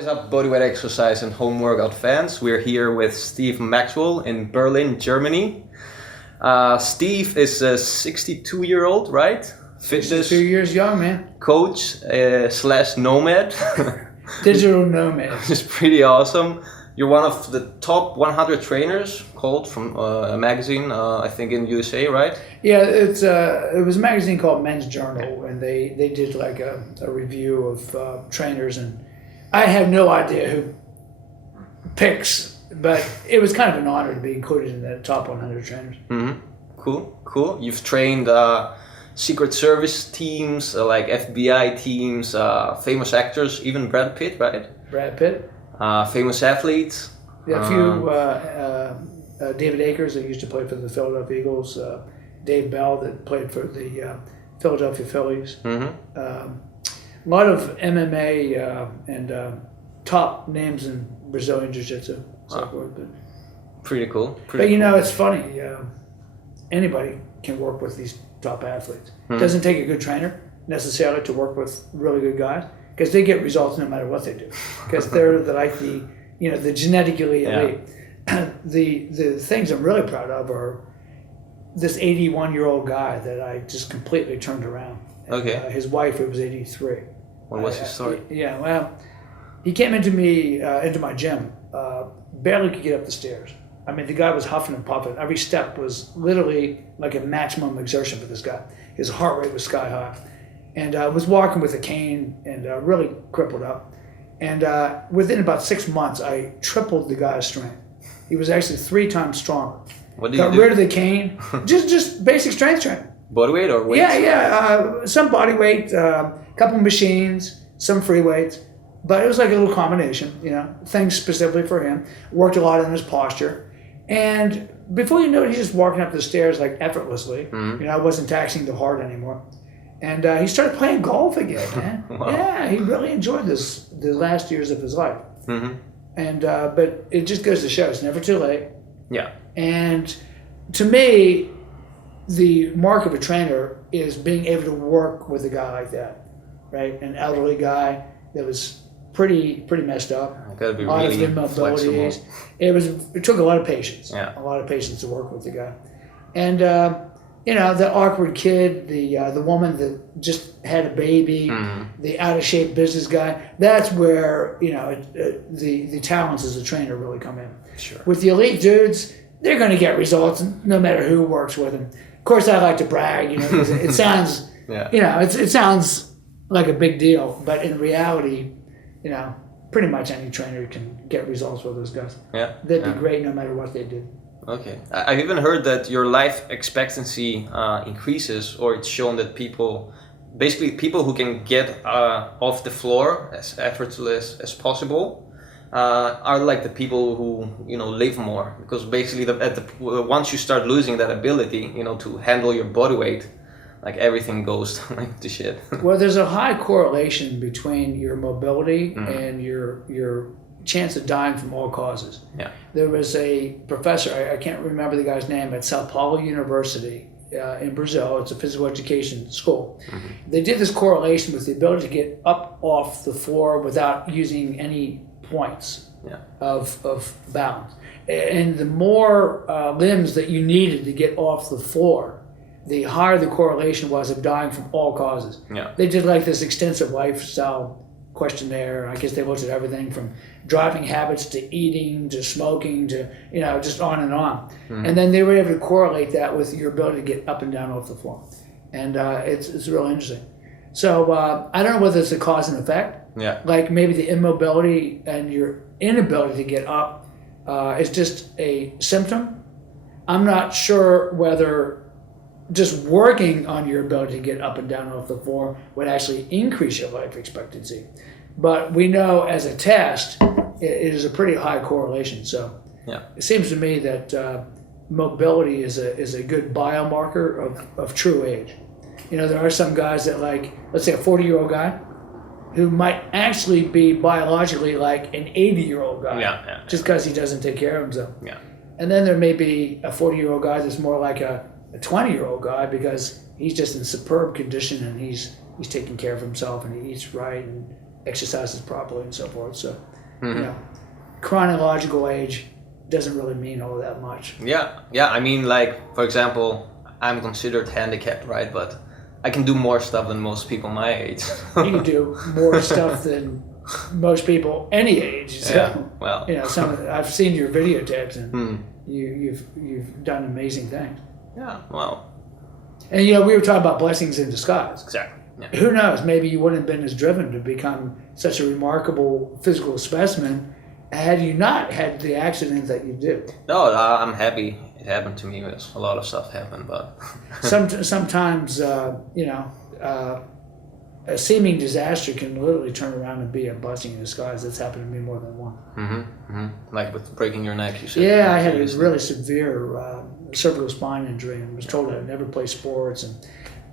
What is up, bodyweight exercise and home workout fans? We're here with Steve Maxwell in Berlin, Germany. Steve is a 62-year-old, right? Fitness 2 years young, man. coach slash nomad. Digital nomad. It's pretty awesome. You're one of the top 100 trainers called from a magazine, I think in USA, right? Yeah, it was a magazine called Men's Journal, and they did like a review of trainers, and I have no idea who picks, but it was kind of an honor to be included in the top 100 trainers. Mm-hmm. Cool. You've trained Secret Service teams, like FBI teams, famous actors, even Brad Pitt, right? Brad Pitt. Famous athletes. Yeah, a few. David Akers, that used to play for the Philadelphia Eagles. Dave Bell, that played for the Philadelphia Phillies. Mm-hmm. A lot of MMA and top names in Brazilian Jiu-Jitsu. So forth, Pretty cool. But you know, it's funny. Anybody can work with these top athletes. It doesn't take a good trainer necessarily to work with really good guys, because they get results no matter what they do, because they're the genetically elite. The things I'm really proud of are this 81-year-old guy that I just completely turned around. Okay. His wife, who was 83. What was his story? Yeah, well, he came into my gym, barely could get up the stairs. I mean, the guy was huffing and puffing. Every step was literally like a maximum exertion for this guy. His heart rate was sky high. And was walking with a cane and really crippled up. And within about 6 months, I tripled the guy's strength. He was actually 3 times stronger. What did you do? Got rid of the cane, just basic strength training. Bodyweight or weights? Yeah. Some body weight, couple machines, some free weights. But it was like a little combination, things specifically for him. Worked a lot on his posture. And before you know it, he's just walking up the stairs like effortlessly. Mm-hmm. I wasn't taxing the heart anymore. And he started playing golf again, man. Wow. Yeah, he really enjoyed the last years of his life. Mm-hmm. And but it just goes to show it's never too late. Yeah. And to me, the mark of a trainer is being able to work with a guy like that, right? An elderly guy that was pretty messed up. Gotta be a lot really of immobilities. flexible. It took a lot of patience. Yeah. A lot of patience to work with the guy. And the awkward kid, the woman that just had a baby, the out of shape business guy. That's where the talents as a trainer really come in. Sure. With the elite dudes, they're going to get results no matter who works with them. Of course, I like to brag, 'cause it sounds, it sounds like a big deal, but in reality, pretty much any trainer can get results with those guys. Yeah. They'd be great no matter what they did. Okay. I've even heard that your life expectancy increases, or it's shown that people who can get off the floor as effortless as possible are like the people who live more, because basically once you start losing that ability to handle your body weight, like everything goes like to shit. Well, there's a high correlation between your mobility and your chance of dying from all causes. Yeah. There was a professor, I can't remember the guy's name, at Sao Paulo University in Brazil. It's a physical education school. They did this correlation with the ability to get up off the floor without using any points of balance. And the more limbs that you needed to get off the floor, the higher the correlation was of dying from all causes. Yeah. They did like this extensive lifestyle questionnaire. I guess they looked at everything from driving habits to eating to smoking to just on and on. And then they were able to correlate that with your ability to get up and down off the floor. And it's really interesting. So I don't know whether it's a cause and effect. Yeah. Like maybe the immobility and your inability to get up is just a symptom. I'm not sure whether just working on your ability to get up and down off the floor would actually increase your life expectancy. But we know as a test, it is a pretty high correlation. So it seems to me that mobility is a good biomarker of true age. There are some guys that, like, let's say a 40-year-old guy who might actually be biologically like an 80-year-old guy just because he doesn't take care of himself. Yeah. And then there may be a 40-year-old guy that's more like a 20-year-old guy because he's just in superb condition and he's taking care of himself and he eats right and exercises properly and so forth. So, Mm-hmm. you know, chronological age doesn't really mean all that much. Yeah. I mean, like, for example, I'm considered handicapped, right? But I can do more stuff than most people my age. You can do more stuff than most people any age. So, Yeah, well. you know, I've seen your videotapes, and Hmm. you've done amazing things. Yeah, well, And you know, we were talking about blessings in disguise. exactly. Yeah. Who knows? Maybe you wouldn't have been as driven to become such a remarkable physical specimen had you not had the accident that you did. No, I'm happy it happened to me. A lot of stuff happened, but Sometimes, you know, a seeming disaster can literally turn around and be a blessing in disguise. That's happened to me more than once. Like with breaking your neck, you said. Yeah, I had a really severe cervical spine injury and was told I'd never play sports, and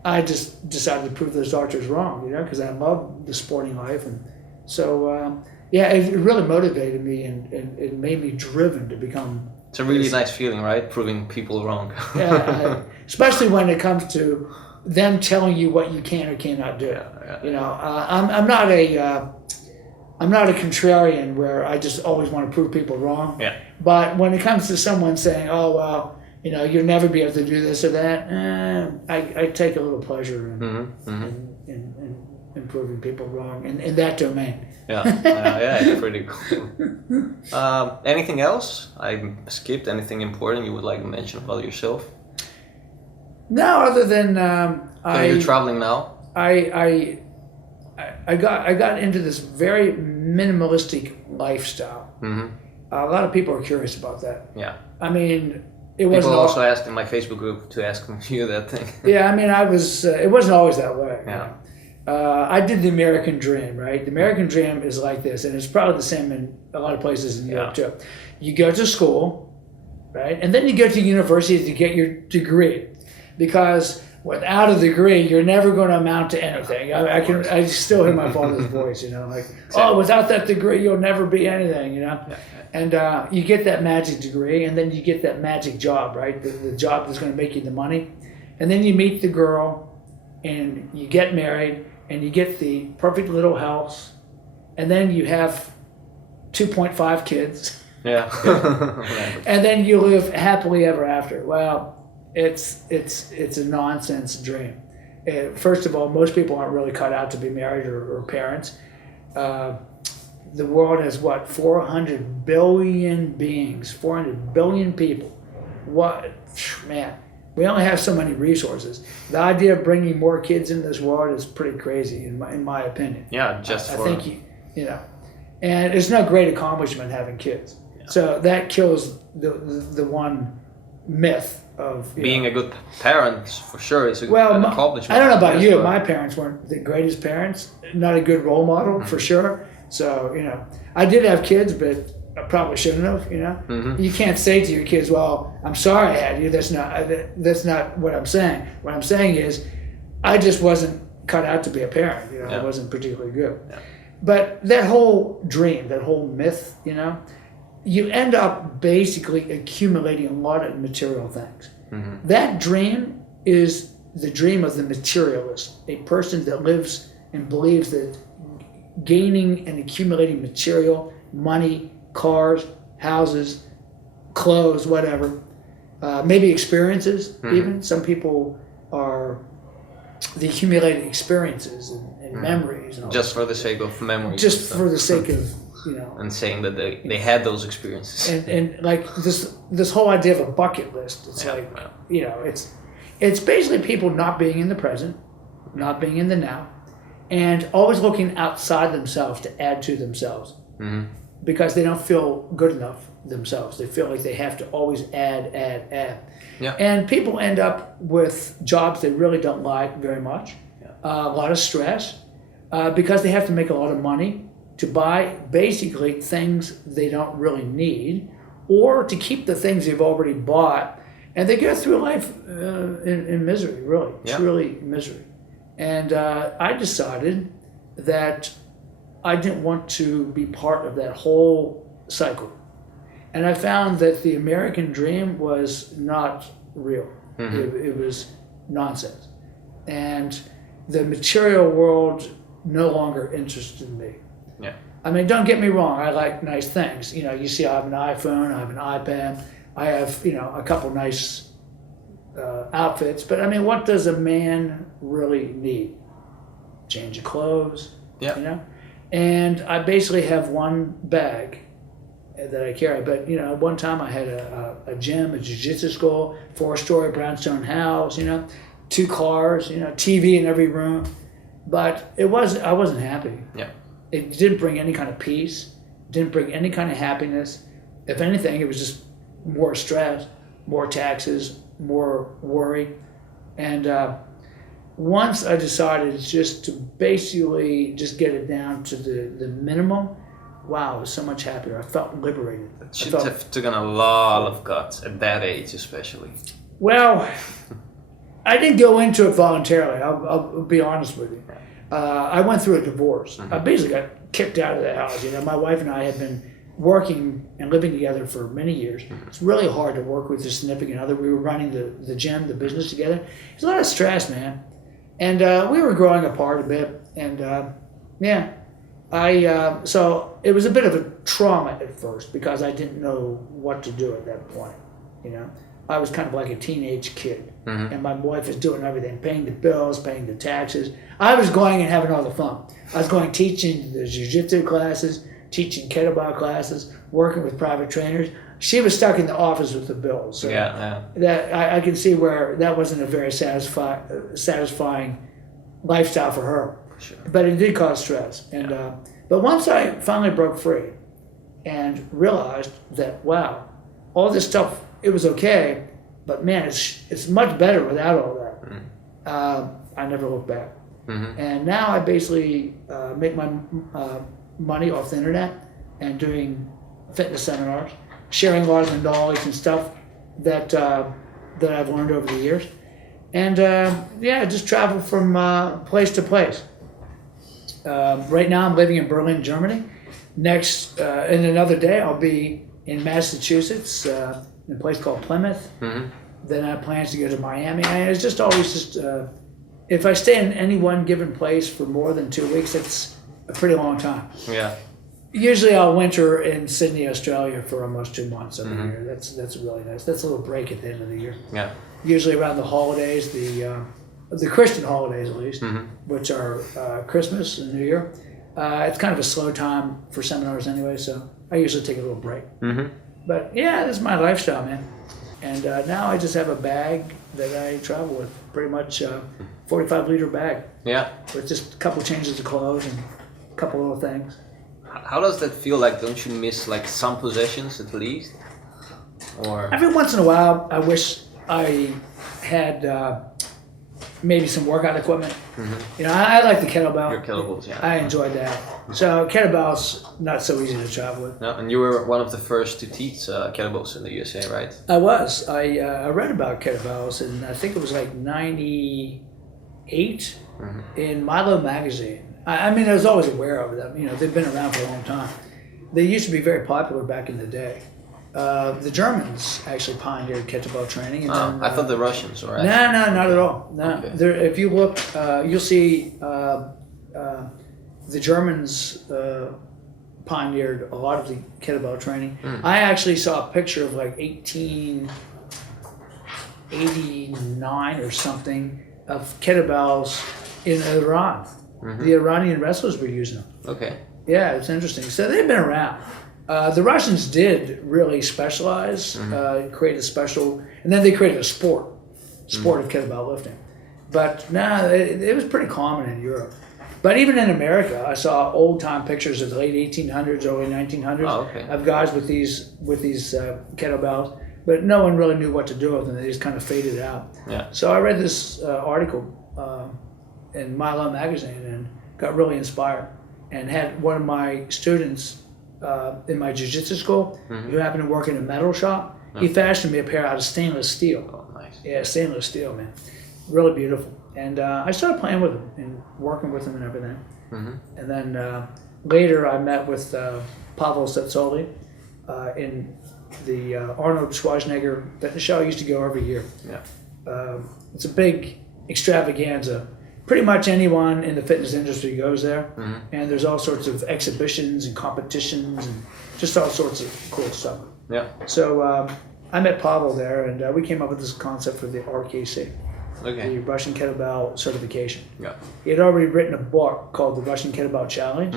I just decided to prove those doctors wrong, you know, because I love the sporting life, and so yeah, it really motivated me and it made me driven to become. It's a really nice feeling, right? Proving people wrong. Yeah, especially when it comes to them telling you what you can or cannot do. Yeah. You know, I'm not a contrarian where I just always want to prove people wrong. Yeah. But when it comes to someone saying, "Oh well, you know, you'll never be able to do this or that," I take a little pleasure in proving people wrong in that domain. Yeah, it's pretty cool. Anything else I skipped? Anything important you would like to mention about yourself? No, other than So you're traveling now? I got into this very minimalistic lifestyle. Mm-hmm. A lot of people are curious about that. Yeah. I mean, it wasn't. People also asked in my Facebook group to ask you that thing. Yeah, I mean, I was. It wasn't always that way. Yeah. I did the American dream, right? The American dream is like this, and it's probably the same in a lot of places in Europe too. You go to school, right, and then you go to university to get your degree, because without a degree, you're never going to amount to anything. I still hear my father's voice, you know, like, oh, without that degree, you'll never be anything, you know. And you get that magic degree, and then you get that magic job, right? The job that's going to make you the money, and then you meet the girl, and you get married. And you get the perfect little house, and then you have 2.5 kids. Yeah. And then you live happily ever after. Well, it's a nonsense dream. First of all, most people aren't really cut out to be married or parents. The world has 400 billion beings, 400 billion people. What, man. We only have so many resources. The idea of bringing more kids into this world is pretty crazy, in my opinion. Yeah, I think you know, and it's no great accomplishment having kids. Yeah. So that kills the one myth of being a good parent. For sure, is an accomplishment. I don't know about you. My parents weren't the greatest parents. Not a good role model for sure. So you know, I did have kids, but I probably shouldn't have, you know. Mm-hmm. You can't say to your kids, "Well, I'm sorry I had you." That's not what I'm saying. What I'm saying is, I just wasn't cut out to be a parent. You know, I wasn't particularly good. Yeah. But that whole dream, that whole myth, you know, you end up basically accumulating a lot of material things. Mm-hmm. That dream is the dream of the materialist, a person that lives and believes that gaining and accumulating material, money, cars, houses, clothes, whatever, maybe experiences even. Some people are the accumulated experices and memories. And just for the sake of memories. Just for the sake of, you know. And saying that they had those experiences. And like this whole idea of a bucket list, it's you know, it's basically people not being in the present, not being in the now, and always looking outside themselves to add to themselves. Mm-hmm. Because they don't feel good enough themselves. They feel like they have to always add. Yeah. And people end up with jobs they really don't like very much, a lot of stress, because they have to make a lot of money to buy basically things they don't really need, or to keep the things they've already bought. And they go through life in misery, really, truly misery. And I decided that I didn't want to be part of that whole cycle. And I found that the American dream was not real. Mm-hmm. It was nonsense. And the material world no longer interested in me. Yeah. I mean, don't get me wrong. I like nice things. You know, you see, I have an iPhone, I have an iPad, I have, you know, a couple nice outfits. But I mean, what does a man really need? Change of clothes. Yeah. You know, and I basically have one bag that I carry. But you know, one time I had a gym, a jiu-jitsu school, 4-story brownstone house. You know, 2 cars. You know, TV in every room. But I wasn't happy. Yeah. It didn't bring any kind of peace, didn't bring any kind of happiness. If anything, it was just more stress, more taxes, more worry. And once I decided just to basically just get it down to the minimum, wow, I was so much happier. I felt liberated. It should have taken a lot of guts at that age, especially. Well, I didn't go into it voluntarily. I'll be honest with you. I went through a divorce. I basically got kicked out of the house. You know, my wife and I had been working and living together for many years. It's really hard to work with a significant other. We were running the gym, the business together. It's a lot of stress, man. And we were growing apart a bit. And so it was a bit of a trauma at first because I didn't know what to do at that point. You know, I was kind of like a teenage kid. And my wife was doing everything, paying the bills, paying the taxes. I was going and having all the fun. I was going teaching the jiu-jitsu classes, teaching kettlebell classes, working with private trainers. She was stuck in the office with the bills. So that I can see where that wasn't a very satisfying lifestyle for her. Sure. But it did cause stress. And but once I finally broke free and realized that, wow, all this stuff, it was okay, but man, it's much better without all that. I never looked back. And now I basically make my money off the internet and doing fitness seminars, sharing a lot of the knowledge and stuff that I've learned over the years. And just travel from place to place. Right now I'm living in Berlin, Germany. Next, in another day, I'll be in Massachusetts, in a place called Plymouth. Then I have plans to go to Miami. And it's just always if I stay in any one given place for more than 2 weeks, it's a pretty long time. Yeah. Usually I'll winter in Sydney, Australia for almost 2 months every year. That's really nice. That's a little break at the end of the year. Yeah. Usually around the holidays, the Christian holidays at least, which are Christmas and New Year. It's kind of a slow time for seminars anyway, so I usually take a little break. But yeah, this is my lifestyle, man. And now I just have a bag that I travel with, pretty much 45-liter bag. Yeah. With just a couple changes of clothes and a couple little things. How does that feel? Like, don't you miss like some possessions at least? Or every once in a while, I wish I had maybe some workout equipment. You know, I like the kettlebell. Your kettlebells, yeah. I enjoyed that. So kettlebells, not so easy to travel with. No, and you were one of the first to teach kettlebells in the USA, right? I was. I read about kettlebells, and I think it was like 98 in Milo magazine. I mean, I was always aware of them. You know, they've been around for a long time. They used to be very popular back in the day. The Germans actually pioneered kettlebell training. And then, I thought the Russians, right? No, not at all. No, Okay. If you look, you'll see the Germans pioneered a lot of the kettlebell training. I actually saw a picture of like 1889 or something of kettlebells in Iran. The Iranian wrestlers were using them. Okay. Yeah, it's interesting. So they've been around. The Russians did really specialize, create a special, and then they created a sport of kettlebell lifting. But no, it was pretty common in Europe. But even in America, I saw old-time pictures of the late 1800s, early 1900s of guys with these kettlebells. But no one really knew what to do with them. They just kind of faded out. Yeah. So I read this article in Milo magazine and got really inspired, and had one of my students in my jiu-jitsu school who happened to work in a metal shop. He fashioned me a pair out of stainless steel. Oh, nice. Yeah, stainless steel, man. Really beautiful. And I started playing with him and working with him and everything. And then later I met with Pavel Setzoli in the Arnold Schwarzenegger fitness show. I used to go every year. Yeah. It's a big extravaganza pretty much anyone in the fitness industry goes there, and there's all sorts of exhibitions and competitions and just all sorts of cool stuff. Yeah. So I met Pavel there, and we came up with this concept for the RKC, Okay. the Russian Kettlebell Certification. Yeah. He had already written a book called the Russian Kettlebell Challenge,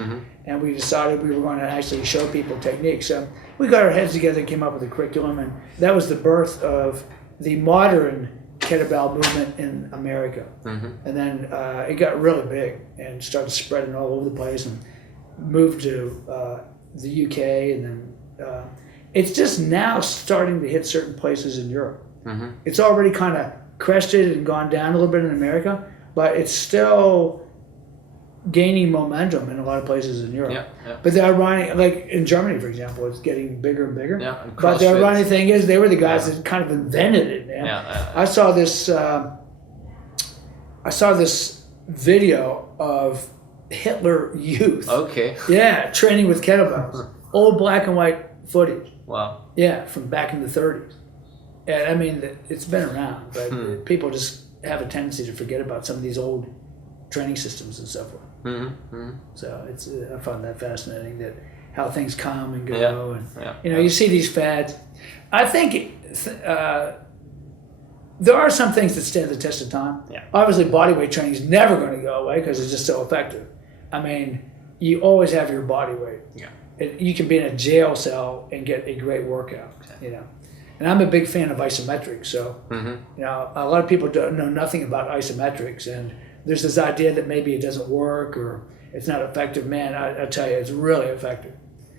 and we decided we were going to actually show people techniques. So we got our heads together and came up with a curriculum, and that was the birth of the modern kettlebell movement in America. And then it got really big and started spreading all over the place and moved to the UK, and then it's just now starting to hit certain places in Europe. It's already kind of crested and gone down a little bit in America, but it's still gaining momentum in a lot of places in Europe. But the ironic, like in Germany, for example, it's getting bigger and bigger. And But the CrossFit. ironic thing is, they were the guys that kind of invented it, man. I saw this video of Hitler Youth. Okay. Yeah, training with kettlebells. Old black and white footage. Wow. Yeah, from back in the 30s. And I mean, it's been around, but people just have a tendency to forget about some of these old training systems and so forth. So it's I find that fascinating, that how things come and go, and you know, you see these fads. I think there are some things that stand the test of time. Obviously, bodyweight training is never going to go away because it's just so effective. I mean, you always have your body weight. You can be in a jail cell and get a great workout. You know, and I'm a big fan of isometrics. So you know, a lot of people don't know nothing about isometrics, and there's this idea that maybe it doesn't work or it's not effective. Man, I tell you, it's really effective.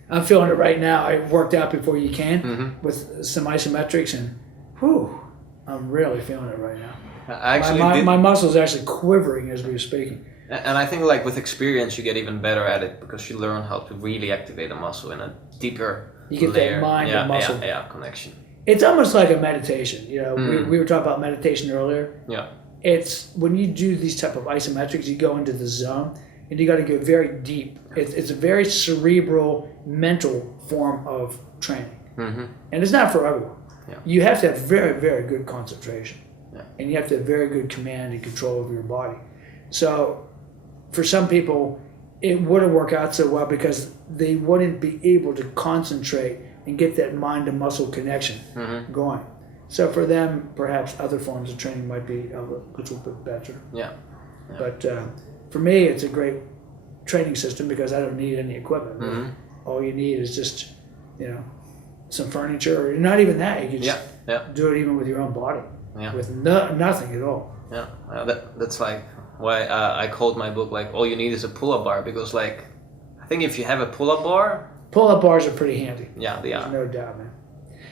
I'm feeling it right now. I worked out before you can with some isometrics, and whew, I'm really feeling it right now. My muscles are actually quivering as we were speaking. And I think like with experience, you get even better at it because you learn how to really activate a muscle in a deeper You get layer. that mind and muscle. Connection. It's almost like a meditation. You know, we were talking about meditation earlier. It's when you do these type of isometrics, you go into the zone and you got to go very deep. It's a very cerebral, mental form of training, and it's not for everyone. You have to have very, very good concentration, and you have to have very good command and control over your body. So, for some people, it wouldn't work out so well because they wouldn't be able to concentrate and get that mind to muscle connection going. So for them, perhaps other forms of training might be a little bit better. But for me, it's a great training system because I don't need any equipment. All you need is just, you know, some furniture, or not even that. You can just do it even with your own body, with nothing at all. That's like why I called my book like all you need is a pull-up bar, because like I think if you have a pull-up bar, pull-up bars are pretty handy. They are. There's no doubt, man.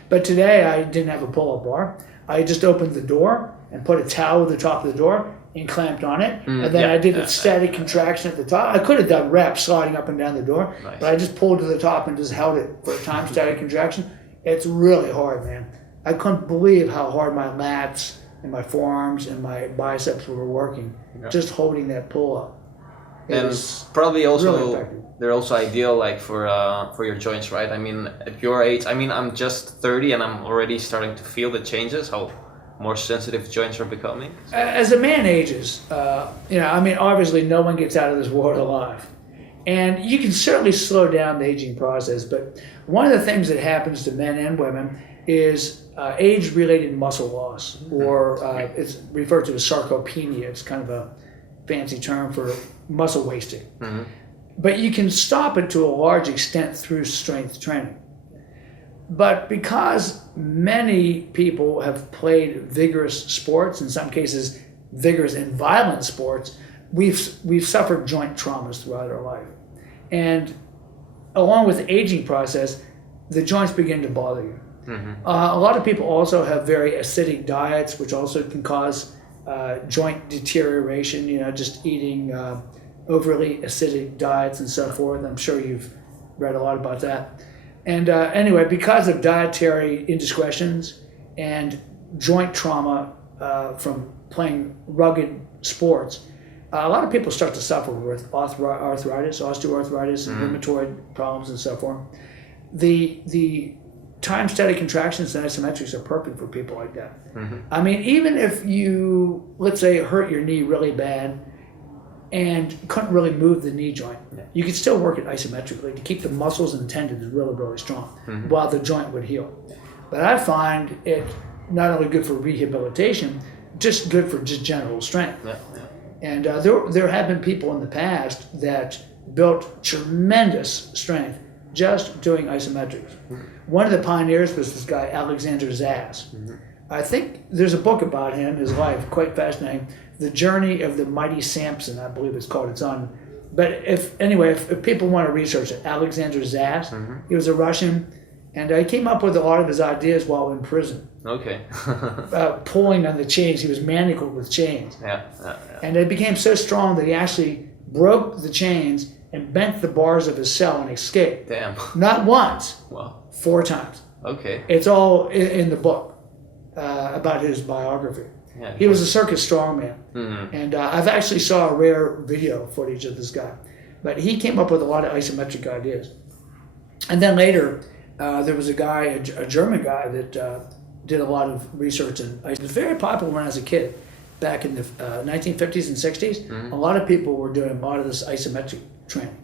But today I didn't have a pull-up bar. I just opened the door and put a towel at the top of the door and clamped on it, and then I did a static contraction at the top. I could have done reps sliding up and down the door, but I just pulled to the top and just held it for a time static contraction. It's really hard, man. I couldn't believe how hard my lats and my forearms and my biceps were working just holding that pull-up. And probably also really they're also ideal like for your joints, right? I mean, at your age, I mean, I'm just 30 and I'm already starting to feel the changes, how more sensitive joints are becoming. As a man ages, you know, I mean, obviously no one gets out of this world alive. And you can certainly slow down the aging process, but one of the things that happens to men and women is age-related muscle loss, or it's referred to as sarcopenia. It's kind of a fancy term for muscle wasting. But you can stop it to a large extent through strength training. But because many people have played vigorous sports, in some cases vigorous and violent sports, we've suffered joint traumas throughout our life. And along with the aging process, the joints begin to bother you. A lot of people also have very acidic diets, which also can cause joint deterioration, you know, just eating overly acidic diets and so forth. I'm sure you've read a lot about that. And anyway, because of dietary indiscretions and joint trauma from playing rugged sports, a lot of people start to suffer with arthritis, osteoarthritis, and rheumatoid problems and so forth. The time static contractions and isometrics are perfect for people like that. I mean, even if you, let's say, hurt your knee really bad and couldn't really move the knee joint. Yeah. You could still work it isometrically to keep the muscles and tendons really, really strong while the joint would heal. But I find it not only good for rehabilitation, just good for just general strength. Yeah. Yeah. And there have been people in the past that built tremendous strength just doing isometrics. One of the pioneers was this guy, Alexander Zaz. I think there's a book about him, his life, quite fascinating. The Journey of the Mighty Samson, I believe it's called. It's on. But if people want to research it, Alexander Zaz, he was a Russian, and he came up with a lot of his ideas while in prison. Okay. Pulling on the chains, he was manacled with chains. Yeah. And they became so strong that he actually broke the chains and bent the bars of his cell and escaped. Damn. Not once, Wow. 4 times. Okay. It's all in the book about his biography. Yeah. He was a circus strongman. Mm-hmm. And I've actually saw a rare video footage of this guy. But he came up with a lot of isometric ideas. And then later, there was a guy, a German guy, that did a lot of research. And it was very popular when I was a kid. Back in the 1950s and 60s, a lot of people were doing a lot of this isometric training.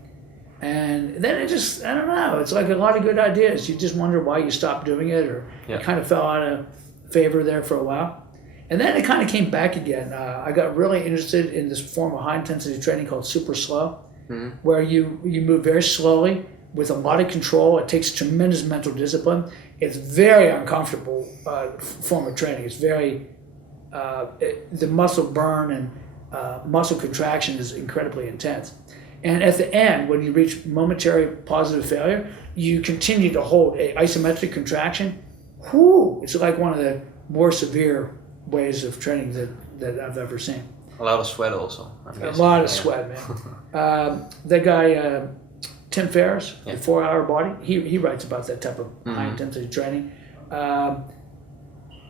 And then it just, I don't know, it's like a lot of good ideas. You just wonder why you stopped doing it, or it kind of fell out of favor there for a while. And then it kind of came back again. I got really interested in this form of high intensity training called super slow, where you move very slowly with a lot of control. It takes tremendous mental discipline. It's very uncomfortable form of training. It's very, the muscle burn and muscle contraction is incredibly intense. And at the end, when you reach momentary positive failure, you continue to hold a isometric contraction. Whoo! It's like one of the more severe ways of training that I've ever seen. A lot of sweat also. A lot of sweat, man. That guy, Tim Ferriss, the 4-Hour Body, he writes about that type of high intensity training.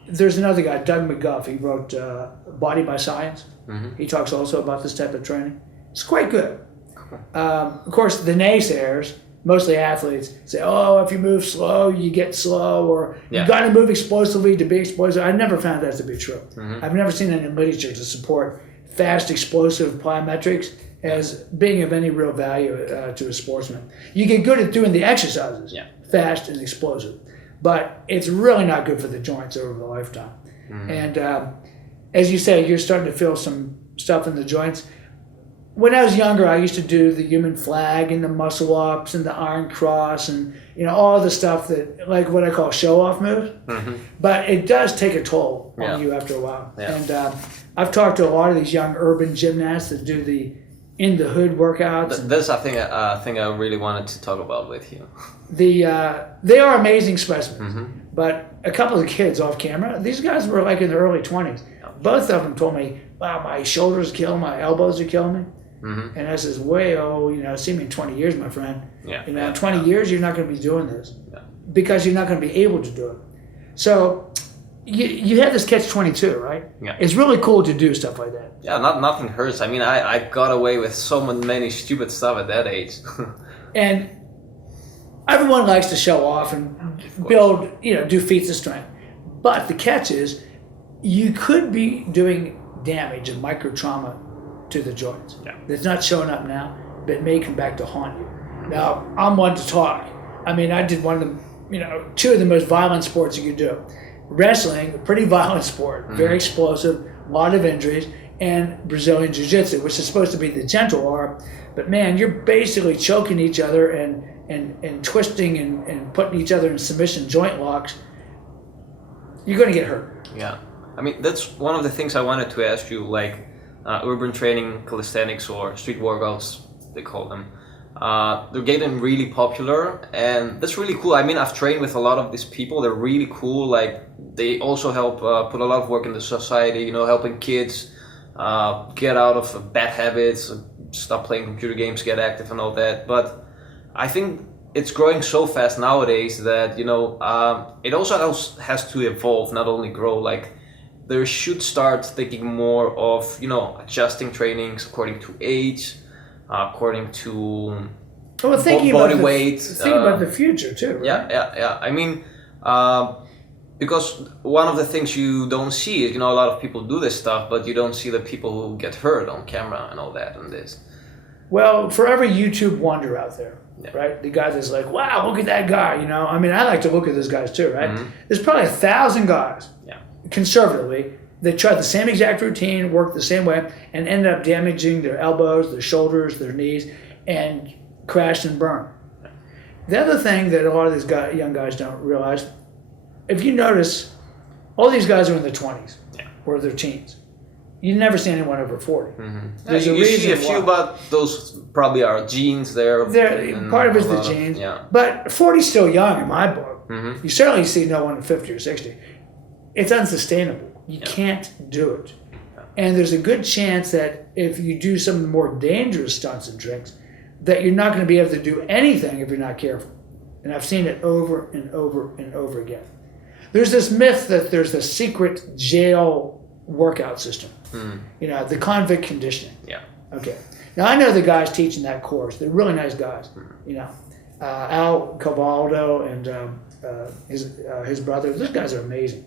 There's another guy, Doug McGuff. He wrote Body by Science. He talks also about this type of training. It's quite good. Of course, the naysayers, mostly athletes, say, oh, if you move slow, you get slow, or you got to move explosively to be explosive. I've never found that to be true. I've never seen any literature to support fast, explosive plyometrics as being of any real value to a sportsman. You get good at doing the exercises, fast and explosive, but it's really not good for the joints over the lifetime. And as you say, you're starting to feel some stuff in the joints. When I was younger, I used to do the human flag and the muscle ups and the iron cross and all the stuff that, like what I call show off moves. But it does take a toll on you after a while. And I've talked to a lot of these young urban gymnasts that do the in the hood workouts. That's I think I really wanted to talk about with you. They are amazing specimens. But a couple of kids off camera, these guys were like in their early 20s. Both of them told me, wow, my shoulders kill, my elbows are killing me. And I says, see me in 20 years, my friend. In 20 years, you're not going to be doing this because you're not going to be able to do it. So you have this catch-22, right? Yeah. It's really cool to do stuff like that. Yeah, nothing hurts. I mean, I got away with so many stupid stuff at that age. And everyone likes to show off and build, do feats of strength. But the catch is, you could be doing damage and micro trauma to the joints. That's not showing up now, but it may come back to haunt you. Now, I'm one to talk. I mean, I did one of the, 2 of the most violent sports you could do. Wrestling, a pretty violent sport, very explosive, a lot of injuries, and Brazilian Jiu-Jitsu, which is supposed to be the gentle art. But man, you're basically choking each other and twisting and putting each other in submission joint locks. You're going to get hurt. Yeah. I mean, that's one of the things I wanted to ask you, like urban training, calisthenics, or street workouts, they call them. They're getting really popular, and that's really cool. I mean, I've trained with a lot of these people. They're really cool. Like, they also help put a lot of work in the society, helping kids get out of bad habits, stop playing computer games, get active and all that. But I think it's growing so fast nowadays that, it also has to evolve, not only grow. Like, there should start thinking more of, adjusting trainings according to age, according to thinking body weight. Think about the future too, right? Yeah. I mean, Because one of the things you don't see is, you know, a lot of people do this stuff, but you don't see the people who get hurt on camera and all that and this. Well, for every YouTube wonder out there, Yeah. right? The guy that's like, wow, look at that guy, you know? I mean, I like to look at those guys too, right? Mhm. There's probably 1,000 guys, Yeah. conservatively, that tried the same exact routine, worked the same way, and ended up damaging their elbows, their shoulders, their knees, and crashed and burned. The other thing that a lot of these young guys don't realize, if you notice, all these guys are in their 20s or their teens. You never see anyone over 40. Mm-hmm. There's a you reason see a few, why. but those probably are genes there. Part of it's the genes. But 40's still young in my book. Mm-hmm. You certainly see no one at 50 or 60. It's unsustainable. You can't do it. And there's a good chance that if you do some of the more dangerous stunts and tricks, that you're not going to be able to do anything if you're not careful. And I've seen it over and over and over again. There's this myth that there's a secret jail workout system. You know, the convict conditioning. Yeah. Okay. Now I know the guys teaching that course. They're really nice guys. You know, Al Cavaldo and his brother. Those guys are amazing,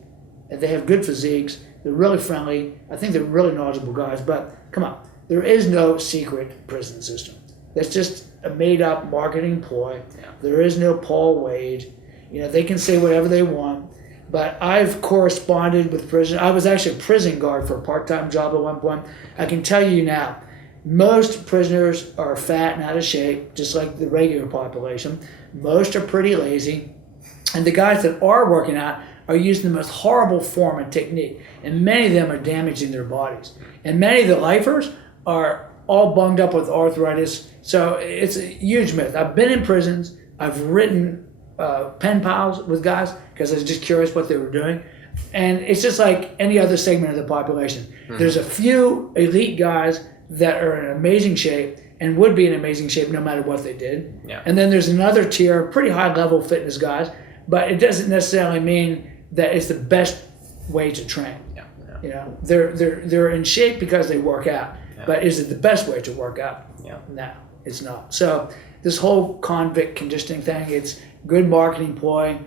and they have good physiques. They're really friendly. I think they're really knowledgeable guys. But come on, there is no secret prison system. That's just a made-up marketing ploy. Yeah. There is no Paul Wade. You know, they can say whatever they want. But I've corresponded with prison. I was actually a prison guard for a part-time job at one point. I can tell you now, most prisoners are fat and out of shape, just like the regular population. Most are pretty lazy. And the guys that are working out are using the most horrible form and technique. And many of them are damaging their bodies. And many of the lifers are all bunged up with arthritis. So it's a huge myth. I've been in prisons. I've written pen pals with guys because I was just curious what they were doing. And it's just like any other segment of the population. Mm-hmm. There's a few elite guys that are in amazing shape and would be in amazing shape no matter what they did. Yeah. And then there's another tier, pretty high level fitness guys, but it doesn't necessarily mean that it's the best way to train. Yeah. Yeah. You know, they're in shape because they work out. Yeah. But is it the best way to work out? Yeah. No, it's not. So this whole convict conditioning thing, it's good marketing ploy,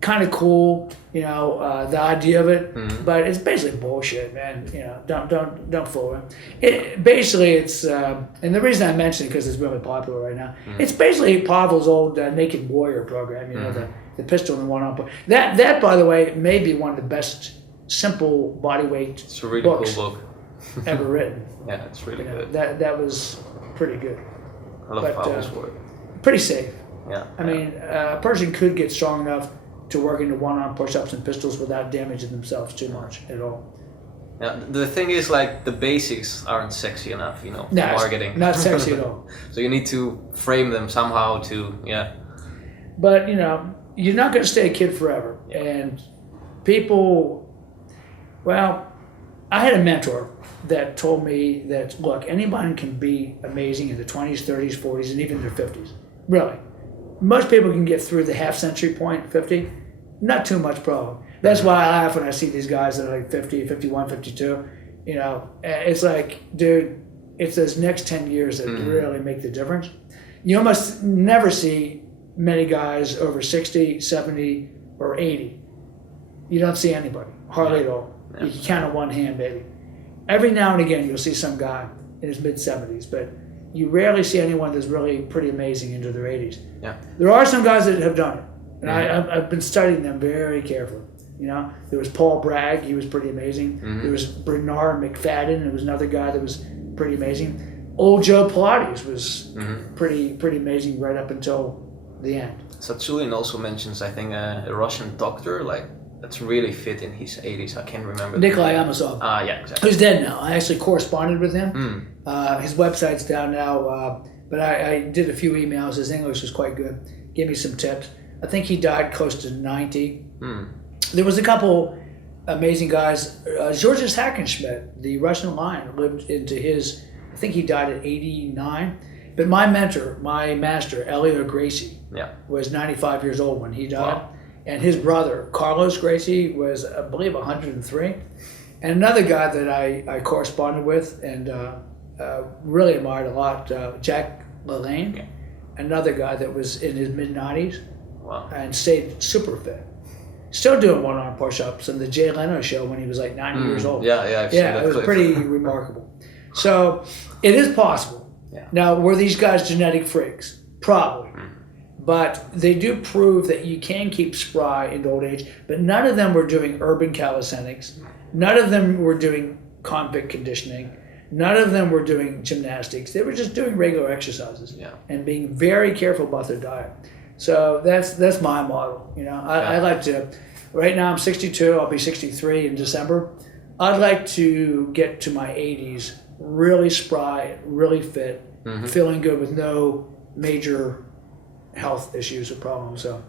kind of cool, you know, the idea of it, but it's basically bullshit, man. You know, don't fool it. Basically, it's and the reason I mention it because it's really popular right now. It's basically Pavel's old Naked Warrior program. You know, the pistol and one-on-one. That by the way may be one of the best simple bodyweight it's a really books cool book ever written. Yeah, it's really good. That was pretty good. I love Pavel's work. Pretty safe. Yeah. I mean, a person could get strong enough to work into one-arm push-ups and pistols without damaging themselves too much at all. Yeah, the thing is, like, the basics aren't sexy enough, you know, for marketing. Not sexy at all. So you need to frame them somehow to, But, you know, you're not going to stay a kid forever. Yeah. And people, well, I had a mentor that told me that, look, anybody can be amazing in their 20s, 30s, 40s, and even their 50s. Really. Most people can get through the half-century point, 50. Not too much problem. That's why I laugh when I see these guys that are like 50, 51, 52. You know, it's like, dude, it's those next 10 years that really make the difference. You almost never see many guys over 60, 70, or 80. You don't see anybody, hardly at all. Yeah. You can count on one hand, maybe. Every now and again, you'll see some guy in his mid-70s, but you rarely see anyone that's really pretty amazing into their 80s. Yeah. There are some guys that have done it, and I've been studying them very carefully. You know, there was Paul Bragg, he was pretty amazing. There was Bernard McFadden, there was another guy that was pretty amazing. Old Joe Pilates was pretty amazing right up until the end. Satsulin also mentions, I think, a Russian doctor, like, that's really fit in his 80s. I can't remember. Nikolai Amosov. Yeah, exactly. Who's dead now. I actually corresponded with him. His website's down now, but I did a few emails. His English was quite good. Gave me some tips. I think he died close to 90. There was a couple amazing guys. Georges Hackenschmidt, the Russian lion, lived into his, I think he died at 89. But my mentor, my master, Elio Gracie, was 95 years old when he died. Wow. And his brother, Carlos Gracie, was, I believe, 103. And another guy that I corresponded with and really admired a lot, Jack LaLanne, another guy that was in his mid-90s and stayed super fit. Still doing one-arm push-ups in the Jay Leno show when he was like 90 years old. Yeah, I've seen that it was clip. pretty remarkable. So it is possible. Yeah. Now, were these guys genetic freaks? Probably. But they do prove that you can keep spry into old age. But none of them were doing urban calisthenics. None of them were doing convict conditioning. None of them were doing gymnastics. They were just doing regular exercises and being very careful about their diet. So that's my model. You know, I like to. Right now I'm 62. I'll be 63 in December. I'd like to get to my 80s really spry, really fit, feeling good with no major health issues or problems. So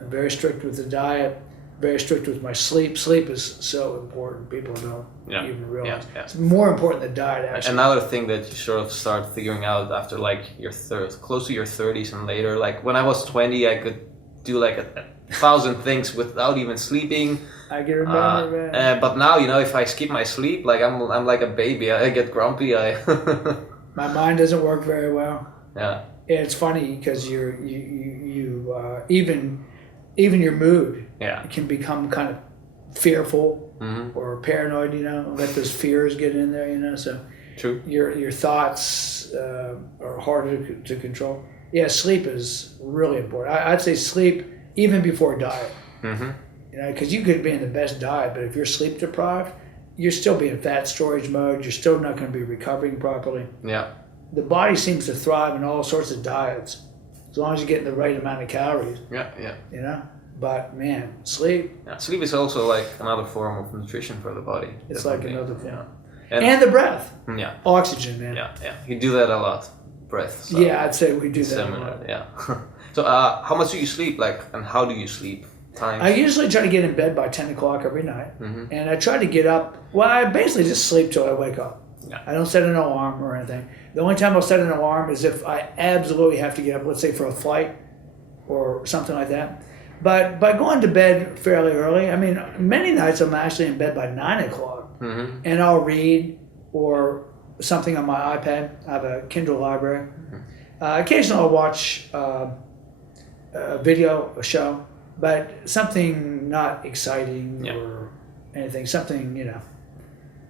I'm very strict with the diet, very strict with my sleep. Sleep is so important. People don't even realize. It's more important than diet, actually. Another thing that you sort of start figuring out after like your close to your 30s and later, like when I was 20, I could do like 1,000 things without even sleeping. I can remember, man. But now, you know, if I skip my sleep, like I'm like a baby. I get grumpy. My mind doesn't work very well. Yeah. It's funny because you even your mood can become kind of fearful or paranoid. You know, let those fears get in there. You know, so true. Your thoughts are harder to control. Yeah, sleep is really important. I'd say sleep even before diet. You know, because you could be in the best diet, but if you're sleep deprived, you're still be in fat storage mode. You're still not going to be recovering properly. Yeah. The body seems to thrive in all sorts of diets, as long as you're getting the right amount of calories. Yeah. You know, but man, sleep. Yeah, sleep is also like another form of nutrition for the body. It's definitely. like another form. Yeah. And the breath. Yeah. Oxygen, man. Yeah. You do that a lot. Breath. So yeah, I'd say we do that similar. a lot. Yeah. So, how much do you sleep? Like, and how do you sleep? Times? I usually try to get in bed by 10 o'clock every night, and I try to get up. Well, I basically just sleep till I wake up. Yeah. I don't set an alarm or anything. The only time I'll set an alarm is if I absolutely have to get up, let's say for a flight or something like that. But by going to bed fairly early, I mean, many nights I'm actually in bed by 9 o'clock, and I'll read or something on my iPad. I have a Kindle library. Occasionally I'll watch a video, a show, but something not exciting or anything, something, you know.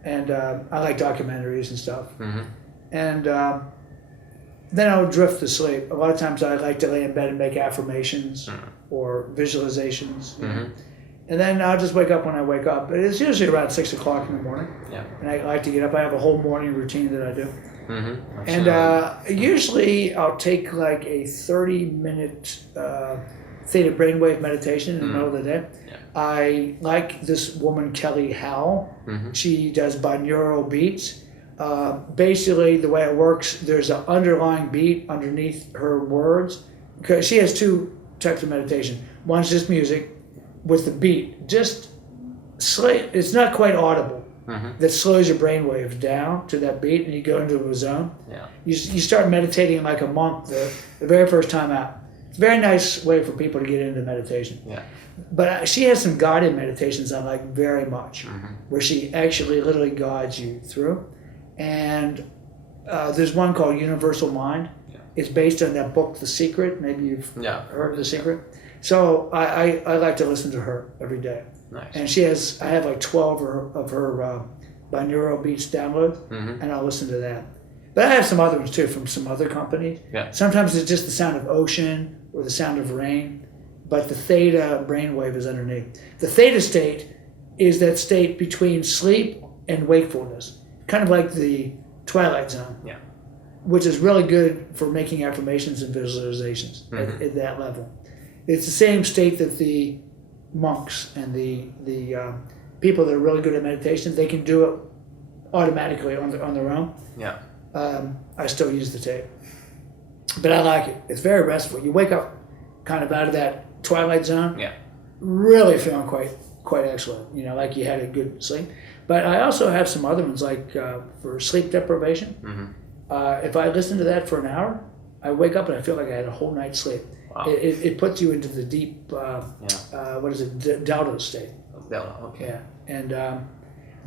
And I like documentaries and stuff. And then I'll drift to sleep. A lot of times I like to lay in bed and make affirmations or visualizations. You know? And then I'll just wake up when I wake up. But it's usually around 6 o'clock in the morning. Yeah. And I like to get up. I have a whole morning routine that I do. And usually I'll take like a 30-minute theta brainwave meditation in the middle of the day. I like this woman, Kelly Howell. She does binaural beats. Basically, the way it works, there's an underlying beat underneath her words. Because she has two types of meditation. One's just music with the beat. Just it's not quite audible. That slows your brainwaves down to that beat, and you go into a zone. You start meditating like a monk the very first time out. It's a very nice way for people to get into meditation. But she has some guided meditations I like very much, where she actually literally guides you through. And there's one called Universal Mind. It's based on that book, The Secret. Maybe you've heard of The Secret. So I like to listen to her every day. Nice. And I have like 12 of her binaural beats download, and I'll listen to that. But I have some other ones too from some other companies. Sometimes it's just the sound of ocean or the sound of rain, but the theta brainwave is underneath. The theta state is that state between sleep and wakefulness, kind of like the twilight zone, which is really good for making affirmations and visualizations at that level. It's the same state that the monks and the people that are really good at meditation, they can do it automatically on their own. I still use the tape, but I like it. It's very restful. You wake up kind of out of that twilight zone, really feeling quite excellent. You know, like you had a good sleep. But I also have some other ones, like for sleep deprivation. If I listen to that for an hour, I wake up and I feel like I had a whole night's sleep. Wow. It puts you into the deep, what is it, delta state. Delta, okay. Yeah, and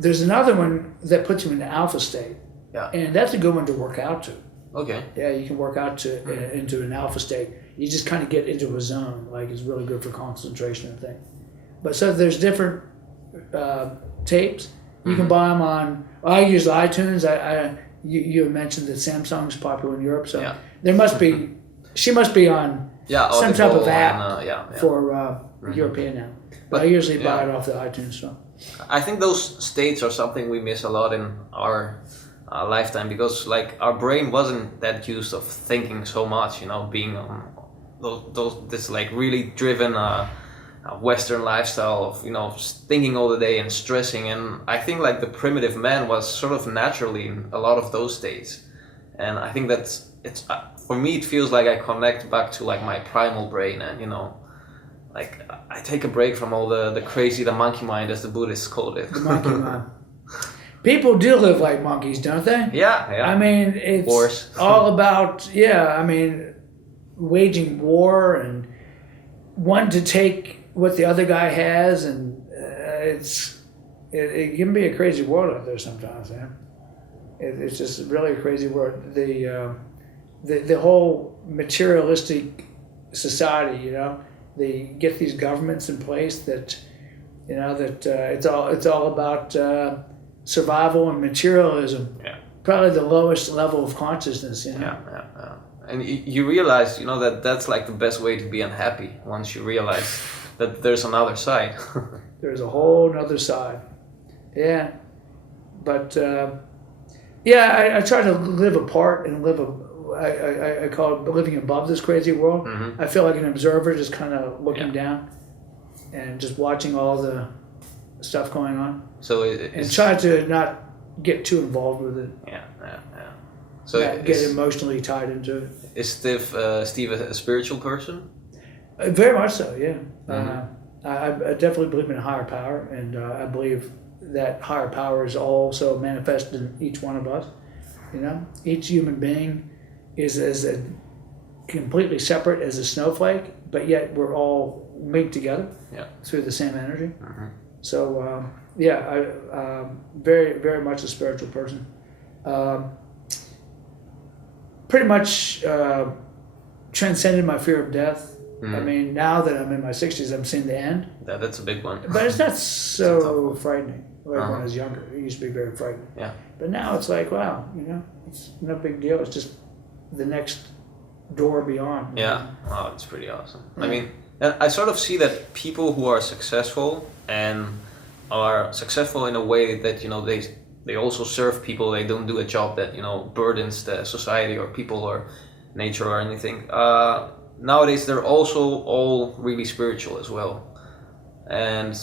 there's another one that puts you in the alpha state. And that's a good one to work out to. Okay. Yeah, you can work out into an alpha state. You just kind of get into a zone, like it's really good for concentration and things. But so there's different tapes. You can buy them on. I use iTunes. You mentioned that Samsung's popular in Europe, so there must be. She must be on some type of app for European now. But I usually buy it off the iTunes store. I think those states are something we miss a lot in our lifetime, because like our brain wasn't that used of thinking so much, being on this like really driven Western lifestyle of just thinking all the day and stressing. And I think like the primitive man was sort of naturally in a lot of those states, and I think that's it's for me it feels like I connect back to like my primal brain, and like I take a break from all the crazy, the monkey mind, as the Buddhists called it. The monkey mind. People do live like monkeys, don't they? Yeah. I mean, it's Wars. all about waging war and wanting to take what the other guy has, and it can be a crazy world out there sometimes, man. It's just really a crazy world. The whole materialistic society, they get these governments in place that it's all about survival and materialism. Yeah. Probably the lowest level of consciousness. Yeah. And you realize, that's like the best way to be unhappy, once you realize that there's another side. There's a whole other side. Yeah. But I try to live apart and I call it living above this crazy world. Mm-hmm. I feel like an observer, just kind of looking down and just watching all the stuff going on. So and try to not get too involved with it. Yeah. So get emotionally tied into it. Is Steve a spiritual person? Very much so, yeah. Mm-hmm. I definitely believe in a higher power, and I believe that higher power is also manifested in each one of us. Each human being is as completely separate as a snowflake, but yet we're all linked together through the same energy. Mm-hmm. So I very, very much a spiritual person. Pretty much transcended my fear of death. Mm-hmm. I mean, now that I'm in my 60s, I'm seeing the end. That's a big one. But it's not so frightening. Like when I was younger, it used to be very frightening. Yeah. But now it's like, wow, it's no big deal. It's just the next door beyond. Yeah. Oh, it's pretty awesome. Yeah. I mean, and I sort of see that people who are successful and are successful in a way that they also serve people. They don't do a job that burdens the society or people or nature or anything. Nowadays, they're also all really spiritual as well, and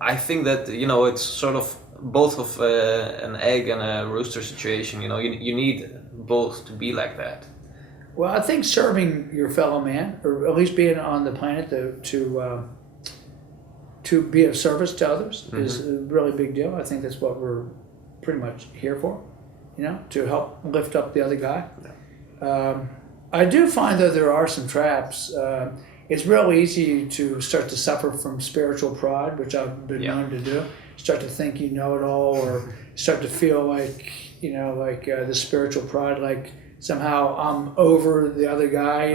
I think that it's sort of both of an egg and a rooster situation. You need both to be like that. Well, I think serving your fellow man, or at least being on the planet to be of service to others, mm-hmm. is a really big deal. I think that's what we're pretty much here for, to help lift up the other guy. Yeah. I do find that there are some traps. It's real easy to start to suffer from spiritual pride, which I've been known to do. Start to think you know it all, or start to feel like, the spiritual pride, like somehow I'm over the other guy.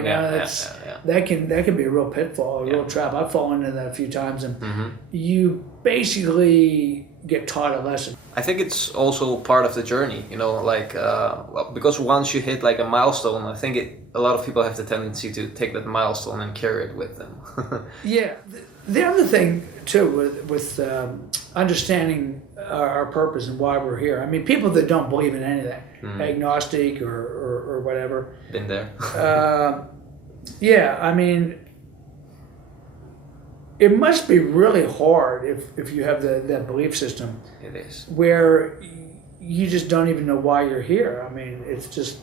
That can be a real pitfall, a real trap. I've fallen into that a few times, and mm-hmm. you basically get taught a lesson. I think it's also part of the journey, because once you hit like a milestone, I think a lot of people have the tendency to take that milestone and carry it with them. Yeah. The other thing too with understanding our purpose and why we're here. I mean, people that don't believe in anything, agnostic or whatever. Been there. Yeah, I mean, it must be really hard if you have that belief system. It is. Where you just don't even know why you're here. I mean, it's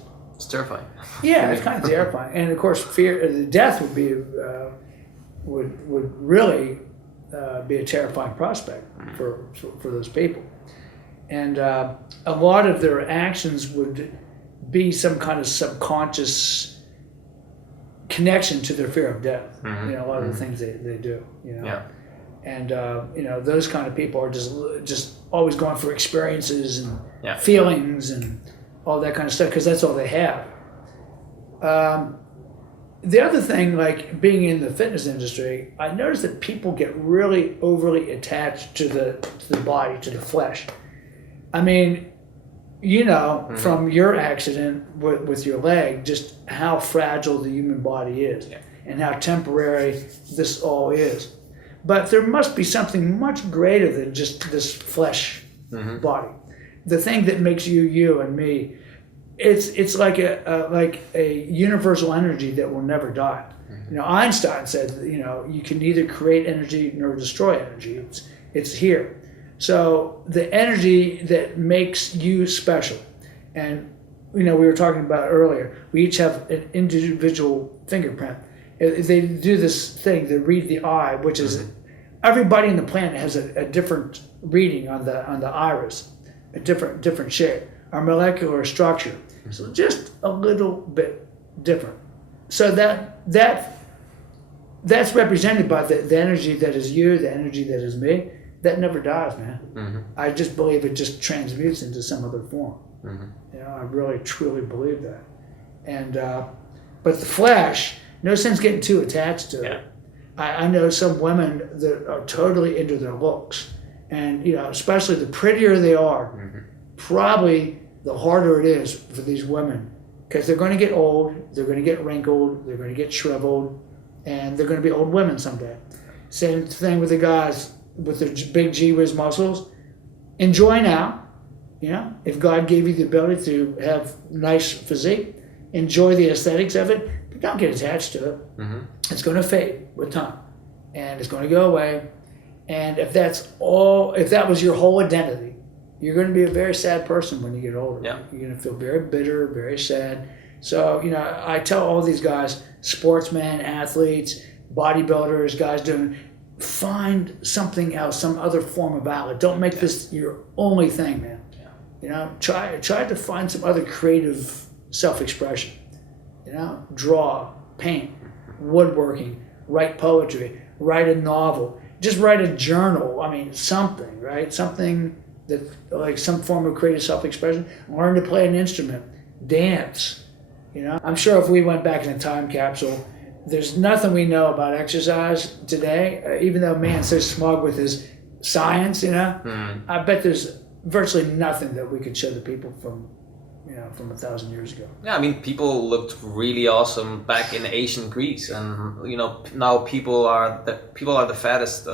terrifying. Yeah, it's kind of terrifying, and of course, fear, death would be would really be a terrifying prospect for those people, and a lot of their actions would be some kind of subconscious connection to their fear of death. Mm-hmm. A lot of the things they do. Yeah. And those kind of people are just always going for experiences and feelings and all that kind of stuff, because that's all they have. the other thing, like being in the fitness industry, I noticed that people get really overly attached to the body, to the flesh. I mean, you know, from your accident with your leg, just how fragile the human body is, and how temporary this all is. But there must be something much greater than just this flesh body. The thing that makes you and me, it's like a universal energy that will never die. You know, Einstein said, you know, you can neither create energy nor destroy energy. It's here. So the energy that makes you special, and you know, we were talking about earlier, we each have an individual fingerprint. They do this thing, they read the eye, which is everybody on the planet has a different reading on the iris, a different shape, our molecular structure. So just a little bit different. So that's represented by the energy that is you, the energy that is me. That never dies, man. I just believe it just transmutes into some other form. You know, I really truly believe that. And but the flesh, no sense getting too attached to it. I know some women that are totally into their looks, and you know, especially the prettier they are, probably the harder it is for these women, because they're going to get old, they're going to get wrinkled, they're going to get shriveled, and they're going to be old women someday. Same thing with the guys with their big G-Wiz muscles. Enjoy now, you know, if God gave you the ability to have nice physique, enjoy the aesthetics of it, but don't get attached to it. It's going to fade with time, and it's going to go away. And if that was your whole identity, you're going to be a very sad person when you get older. You're going to feel very bitter, very sad. So, you know, I tell all these guys, sportsmen, athletes, bodybuilders, guys doing, find something else, some other form of outlet. Don't make this your only thing, man. You know, try to find some other creative self-expression. You know, draw, paint, woodworking, write poetry, write a novel, just write a journal. I mean, something, right? Something that, like some form of creative self-expression. Learn to play an instrument, dance. You know, I'm sure if we went back in a time capsule, there's nothing we know about exercise today, even though man's so smug with his science, you know. I bet there's virtually nothing that we could show the people from 1,000 years ago. Yeah, I mean, people looked really awesome back in ancient Greece, and you know, now people are the fattest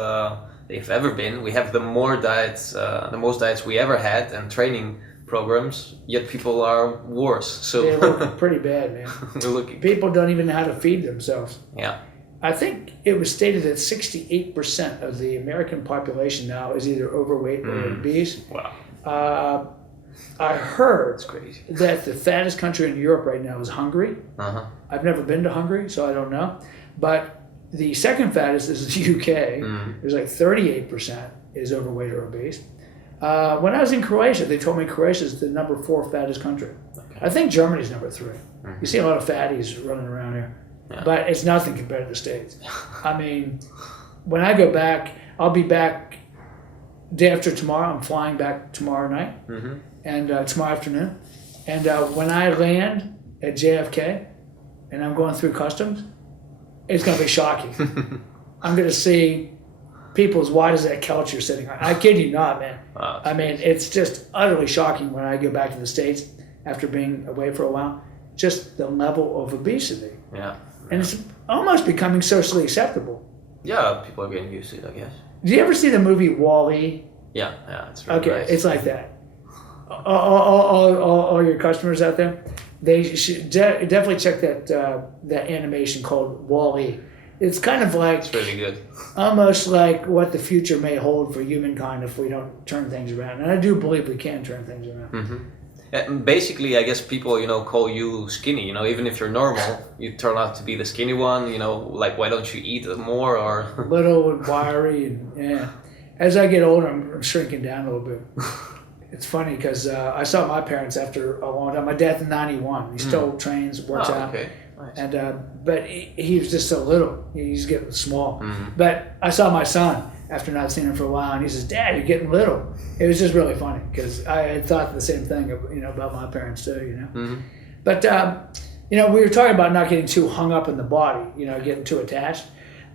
they've ever been. We have the most diets we ever had, and training programs, yet people are worse. So they look pretty bad, man. People don't even know how to feed themselves. Yeah. I think it was stated that 68% of the American population now is either overweight or obese. Wow. I heard that the fattest country in Europe right now is Hungary. I've never been to Hungary, so I don't know. But the second fattest is the UK. There's like 38% is overweight or obese. When I was in Croatia, they told me Croatia is the number 4 fattest country. I think Germany's number 3. You see a lot of fatties running around here, but it's nothing compared to the States. I mean, when I go back, I'll be back day after tomorrow. I'm flying back tomorrow night and tomorrow afternoon. And when I land at JFK and I'm going through customs, it's going to be shocking. I'm going to see people as wide as that couch you're sitting on. I kid you not, man. Wow. I mean, it's just utterly shocking when I go back to the States after being away for a while. Just the level of obesity. Yeah. And it's almost becoming socially acceptable. Yeah, people are getting used to it, I guess. Did you ever see the movie Wall-E? Yeah, it's really nice. It's like that. All your customers out there, they should definitely check that animation called Wall-E. It's kind of like, it's really good. Almost like what the future may hold for humankind if we don't turn things around. And I do believe we can turn things around. And basically, I guess people, you know, call you skinny. You know, even if you're normal, you turn out to be the skinny one. You know, like, why don't you eat more? Or little and wiry, and as I get older, I'm shrinking down a little bit. It's funny because I saw my parents after a long time. My dad's 91. He still trains, works out. Okay. Nice. And but he was just so little. He's getting small. But I saw my son after not seeing him for a while, and he says, "Dad, you're getting little." It was just really funny because I had thought the same thing, you know, about my parents too, you know. But You know, we were talking about not getting too hung up in the body, you know, getting too attached.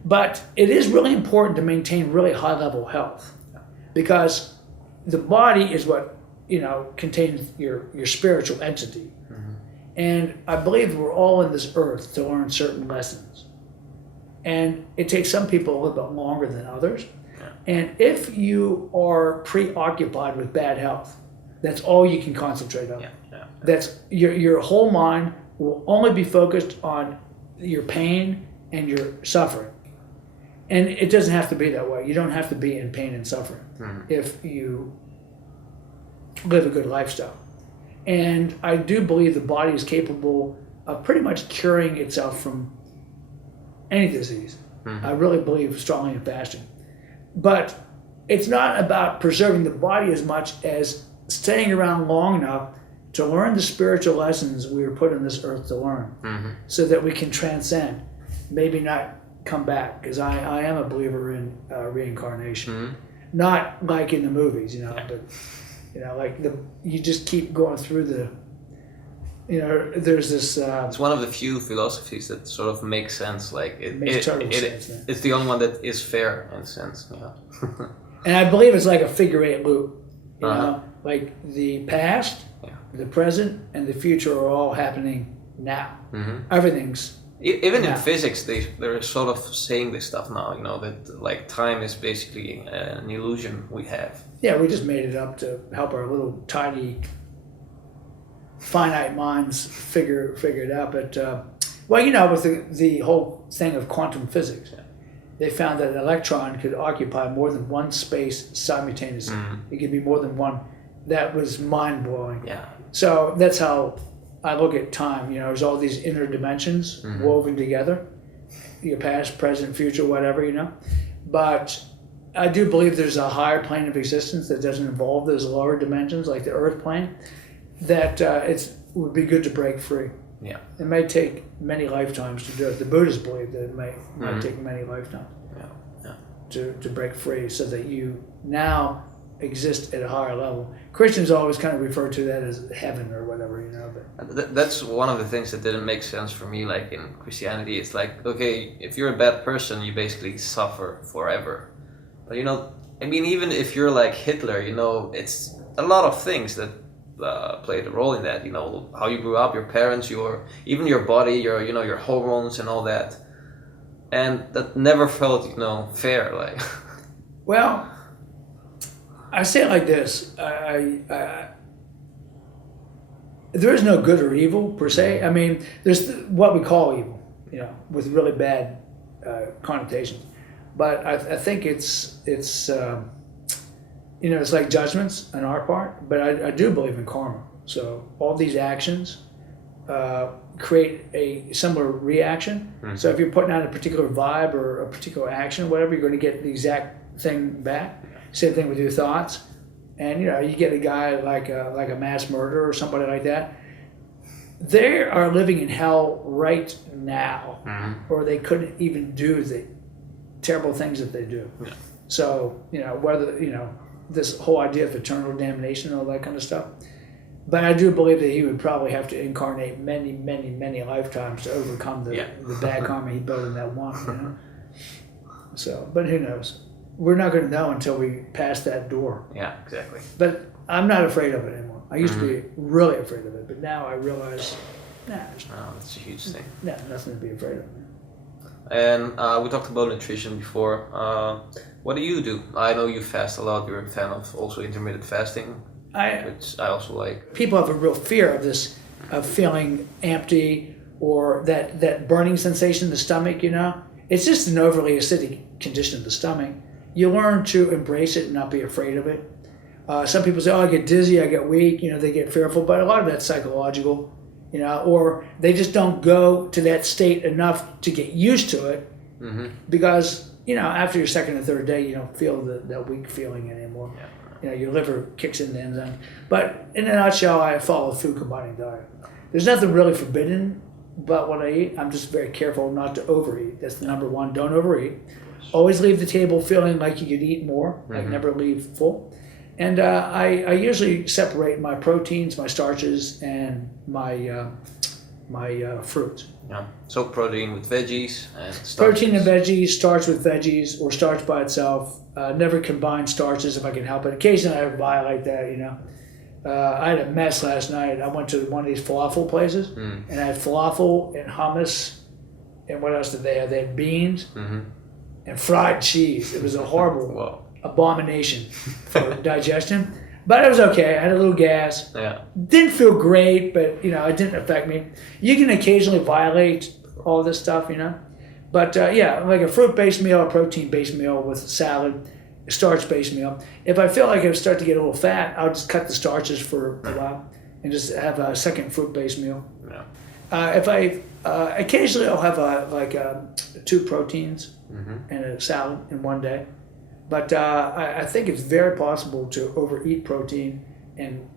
But it is really important to maintain really high level health, because the body is what, you know, contains your spiritual entity. Mm-hmm. And I believe we're all in this earth to learn certain lessons. And it takes some people a little bit longer than others. Yeah. And if you are preoccupied with bad health, that's all you can concentrate on. That's your whole mind will only be focused on your pain and your suffering. And it doesn't have to be that way. You don't have to be in pain and suffering if you live a good lifestyle. And I do believe the body is capable of pretty much curing itself from any disease. I really believe strongly in fasting. But it's not about preserving the body as much as staying around long enough to learn the spiritual lessons we were put on this earth to learn, so that we can transcend, maybe not come back, because I am a believer in reincarnation. Not like in the movies, you know, but you know, like you just keep going through the, you know, there's this it's one of the few philosophies that sort of makes sense. Like makes total sense. It's the only one that is fair in a sense. Yeah. And I believe it's like a figure eight loop, you know, like the past, the present, and the future are all happening now. Everything's even in physics, they're sort of saying this stuff now. You know, that like time is basically an illusion we have. Yeah, we just made it up to help our little tiny finite minds figure it out. But well, you know, with the whole thing of quantum physics, they found that an electron could occupy more than one space simultaneously. It could be more than one. That was mind blowing. Yeah. So that's how I look at time. You know, there's all these inner dimensions woven together, your past, present, future, whatever, you know. But I do believe there's a higher plane of existence that doesn't involve those lower dimensions, like the earth plane, that it would be good to break free. Yeah. It may take many lifetimes to do it. The Buddhists believe that it might take many lifetimes to break free, so that you now exist at a higher level. Christians always kind of refer to that as heaven or whatever, you know. But that's one of the things that didn't make sense for me. Like in Christianity, it's like, okay, if you're a bad person, you basically suffer forever. But you know, I mean, even if you're like Hitler, you know, it's a lot of things that played a role in that. You know, how you grew up, your parents, even your body, your hormones and all that. And that never felt, you know, fair. Like, well, I say it like this: there is no good or evil per se. I mean, there's what we call evil, you know, with really bad connotations. But I think it's you know, it's like judgments on our part. But I do believe in karma. So all these actions create a similar reaction. So if you're putting out a particular vibe or a particular action, whatever, you're going to get the exact thing back. Same thing with your thoughts. And you know, you get a guy like a mass murderer or somebody like that. They are living in hell right now, or they couldn't even do the terrible things that they do. Yeah. So you know, whether you know this whole idea of eternal damnation and all that kind of stuff. But I do believe that he would probably have to incarnate many, many, many lifetimes to overcome the bad karma he built in that one. You know. So, but who knows? We're not going to know until we pass that door. Yeah, exactly. But I'm not afraid of it anymore. I used to be really afraid of it, but now I realize, that's a huge thing. Nothing to be afraid of. And we talked about nutrition before. What do you do? I know you fast a lot. You're a fan of also intermittent fasting, which I also like. People have a real fear of this, of feeling empty or that burning sensation in the stomach, you know. It's just an overly acidic condition of the stomach. You learn to embrace it and not be afraid of it. Some people say, I get dizzy, I get weak, you know, they get fearful, but a lot of that's psychological, you know, or they just don't go to that state enough to get used to it because, you know, after your second or third day, you don't feel that weak feeling anymore. Yeah. You know, your liver kicks in the enzyme. But in a nutshell, I follow a food combining diet. There's nothing really forbidden about what I eat. I'm just very careful not to overeat. That's the number one, don't overeat. Always leave the table feeling like you could eat more, like never leave full. And I usually separate my proteins, my starches, and my fruits. Yeah. So protein with veggies and starches. Protein and veggies, starch with veggies, or starch by itself. Never combine starches if I can help it. Occasionally I violate that, you know. I had a mess last night. I went to one of these falafel places, and I had falafel and hummus, and what else did they have? They had beans and fried cheese. It was a horrible abomination for digestion, but it was okay. I had a little gas. Yeah. Didn't feel great, but you know, it didn't affect me. You can occasionally violate all this stuff, you know, but yeah, like a fruit-based meal, a protein-based meal with salad, a starch-based meal. If I feel like I start to get a little fat, I'll just cut the starches for a while and just have a second fruit-based meal. Yeah. If I occasionally I'll have two proteins and a salad in one day, but I think it's very possible to overeat protein and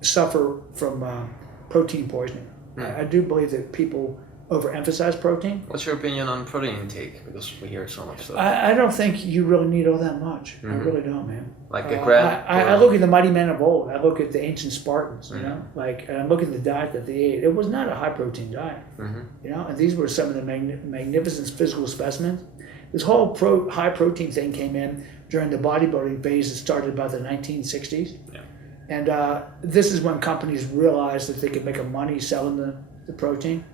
suffer from protein poisoning. I do believe that people overemphasize protein. What's your opinion on protein intake? Because we hear so much stuff. I don't think you really need all that much. I really don't, man. Like a gram? I look at the mighty men of old. I look at the ancient Spartans, you know, like, and I look at the diet that they ate. It was not a high protein diet, you know, and these were some of the magnificent physical specimens. This whole high protein thing came in during the bodybuilding phase that started about the 1960s. Yeah. And this is when companies realized that they could make a money selling the protein.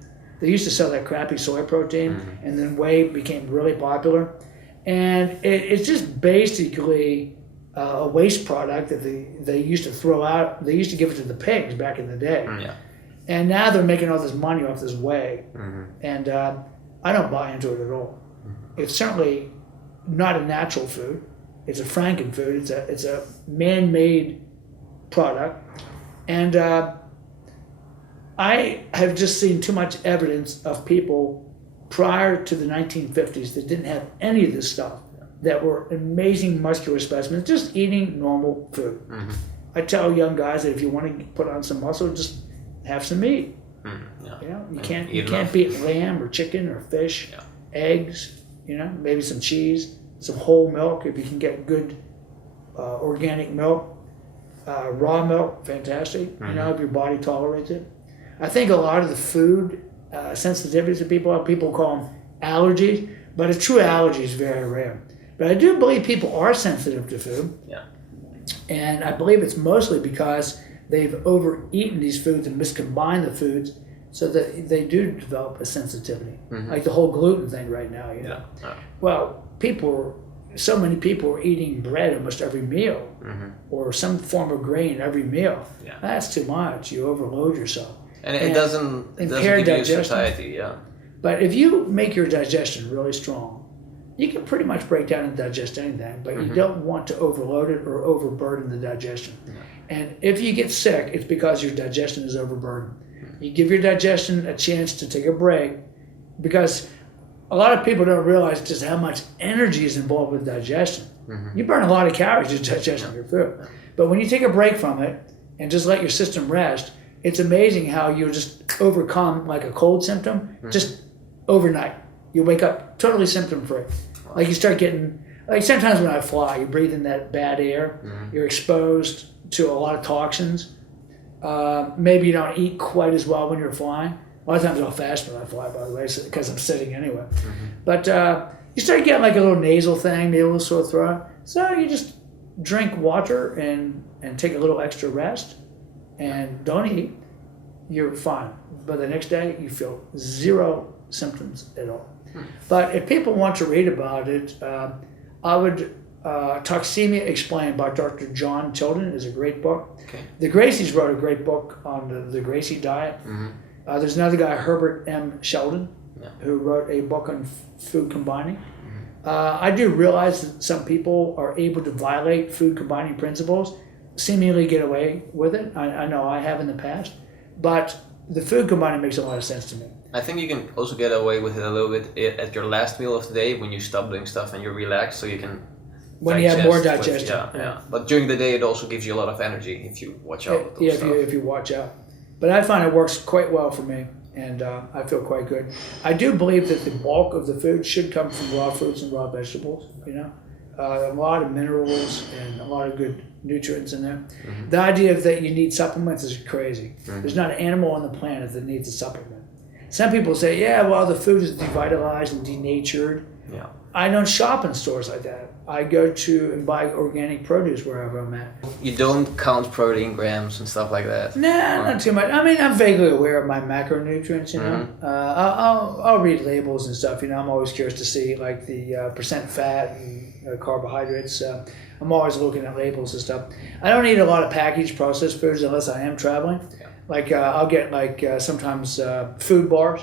They used to sell that crappy soy protein, and then whey became really popular. And it's just basically a waste product that they used to throw out. They used to give it to the pigs back in the day. Yeah. And now they're making all this money off this whey. And I don't buy into it at all. It's certainly not a natural food. It's a frankenfood. It's a man-made product. And I have just seen too much evidence of people prior to the 1950s that didn't have any of this stuff, that were amazing muscular specimens, just eating normal food. I tell young guys that if you want to put on some muscle, just have some meat. Yeah. You know, you can't beat lamb or chicken or fish, eggs, you know, maybe some cheese, some whole milk if you can get good organic milk. Raw milk, fantastic, you know, if your body tolerates it. I think a lot of the food sensitivities that people call them allergies, but a true allergy is very rare. But I do believe people are sensitive to food. Yeah. And I believe it's mostly because they've overeaten these foods and miscombined the foods so that they do develop a sensitivity. Like the whole gluten thing right now, you know. Yeah. Well, so many people are eating bread almost every meal or some form of grain every meal. Yeah. That's too much. You overload yourself. And it doesn't give you satiety, yeah. But if you make your digestion really strong, you can pretty much break down and digest anything, but you don't want to overload it or overburden the digestion. And if you get sick, it's because your digestion is overburdened. You give your digestion a chance to take a break, because a lot of people don't realize just how much energy is involved with digestion. You burn a lot of calories just digesting your food. But when you take a break from it and just let your system rest, it's amazing how you'll just overcome like a cold symptom just overnight. You wake up totally symptom free. Like you start getting, like sometimes when I fly, you breathe in that bad air, you're exposed to a lot of toxins. Maybe you don't eat quite as well when you're flying. A lot of times I'll fast when I fly, by the way, because I'm sitting anyway. But you start getting like a little nasal thing, maybe a little sore throat. So you just drink water and take a little extra rest and don't eat. You're fine. But the next day you feel zero symptoms at all. But if people want to read about it, I would, Toxemia Explained by Dr. John Tilden is a great book. Okay. The Gracies wrote a great book on the Gracie diet. There's another guy, Herbert M. Sheldon, who wrote a book on food combining. I do realize that some people are able to violate food combining principles, seemingly get away with it. I know I have in the past, but the food combining makes a lot of sense to me. I think you can also get away with it a little bit at your last meal of the day when you stop doing stuff and you're relaxed, so you can when you have more digestion. Yeah. But during the day, it also gives you a lot of energy if you watch out. If you watch out. But I find it works quite well for me, and I feel quite good. I do believe that the bulk of the food should come from raw fruits and raw vegetables. You know, a lot of minerals and a lot of good nutrients in there. The idea that you need supplements is crazy. There's not an animal on the planet that needs a supplement. some people say, yeah, well, the food is devitalized and denatured. Yeah. I don't shop in stores like that. I go to and buy organic produce wherever I'm at. You don't count protein grams and stuff like that? Nah, not too much. I mean, I'm vaguely aware of my macronutrients, you know. I'll read labels and stuff, you know. I'm always curious to see, like, the percent fat and carbohydrates. I'm always looking at labels and stuff. I don't eat a lot of packaged processed foods unless I am traveling. Yeah. Like, I'll get, like, sometimes food bars.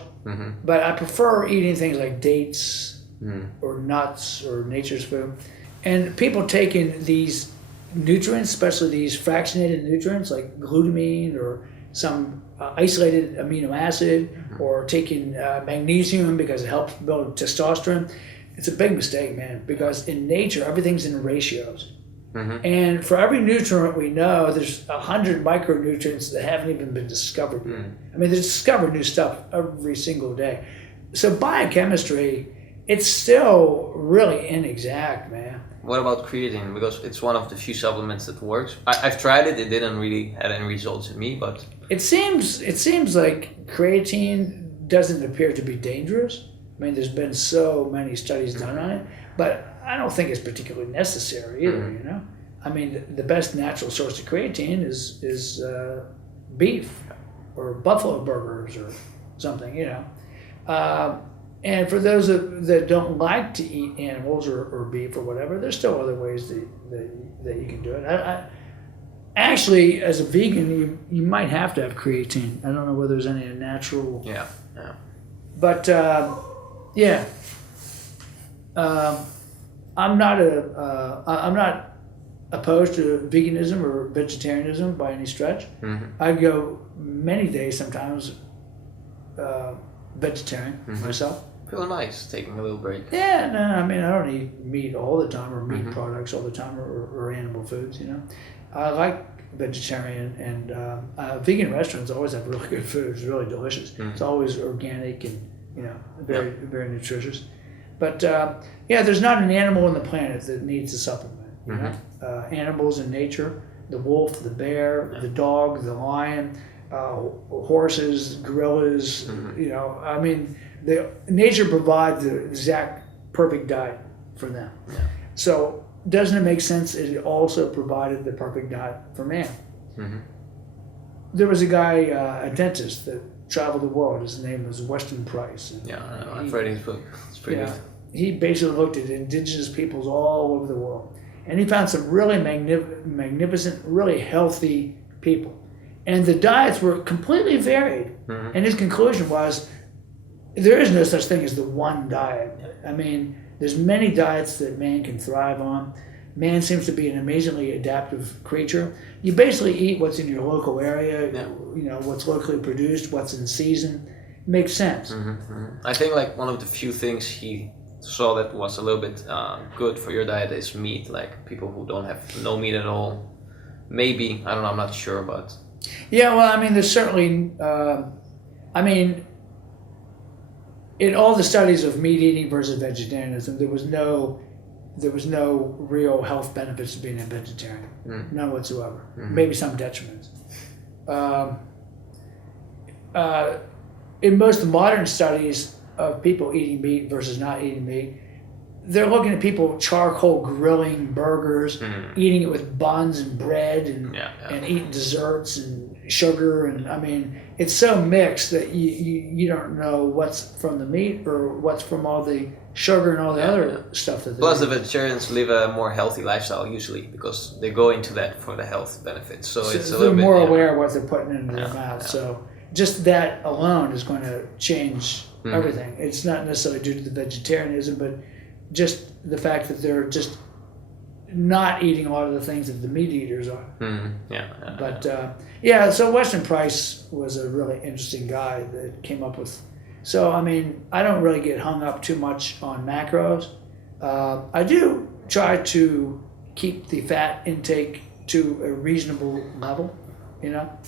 But I prefer eating things like dates, or nuts or nature's food. And people taking these nutrients, especially these fractionated nutrients like glutamine or some isolated amino acid, or taking magnesium because it helps build testosterone. It's a big mistake, man, because in nature, everything's in ratios. And for every nutrient we know, there's 100 micronutrients that haven't even been discovered yet. I mean, they discover new stuff every single day. So biochemistry, it's still really inexact, man. What about creatine? Because it's one of the few supplements that works. I've tried it. It didn't really have any results in me, but it seems like creatine doesn't appear to be dangerous. I mean, there's been so many studies done on it, but I don't think it's particularly necessary either. You know, I mean, the best natural source of creatine is beef or buffalo burgers or something. You know. And for those that don't like to eat animals or beef or whatever, there's still other ways that you can do it. Actually, as a vegan, you might have to have creatine. I don't know whether there's any natural. Yeah. But yeah, I'm not opposed to veganism or vegetarianism by any stretch. I go many days sometimes vegetarian myself. Feel nice taking a little break. Yeah, no, I mean, I don't eat meat all the time or meat products all the time or animal foods, you know. I like vegetarian and vegan restaurants always have really good food. It's really delicious. It's always organic and, you know, very, very nutritious. But yeah, there's not an animal on the planet that needs a supplement, you know. Animals in nature, the wolf, the bear, the dog, the lion, horses, gorillas, you know, I mean, nature provides the exact perfect diet for them. So doesn't it make sense that it also provided the perfect diet for man? There was a guy, a dentist that traveled the world. His name was Weston Price. And, I've read his book. It's pretty good. He basically looked at indigenous peoples all over the world. And he found some really magnificent, really healthy people. And the diets were completely varied. And his conclusion was, there is no such thing as the one diet. I mean, there's many diets that man can thrive on. Man seems to be an amazingly adaptive creature. You basically eat what's in your local area, you know, what's locally produced, what's in season. It makes sense. I think like one of the few things he saw that was a little bit good for your diet is meat. Like people who don't have no meat at all. Maybe, I don't know, I'm not sure, but... Yeah, well, I mean, there's certainly, I mean, in all the studies of meat eating versus vegetarianism, there was no real health benefits to being a vegetarian, none whatsoever. Maybe some detriments. In most modern studies of people eating meat versus not eating meat, they're looking at people charcoal grilling burgers, eating it with buns and bread and eating desserts and sugar, and I mean, it's so mixed that you don't know what's from the meat or what's from all the sugar and all the other stuff that they Plus, the vegetarians live a more healthy lifestyle usually because they go into that for the health benefits. So it's a little bit more aware of what they're putting into their mouth. So just that alone is going to change everything. It's not necessarily due to the vegetarianism, but just the fact that they're just not eating a lot of the things that the meat eaters are. But so Weston Price was a really interesting guy that came up with. So I mean, I don't really get hung up too much on macros. I do try to keep the fat intake to a reasonable level. You know,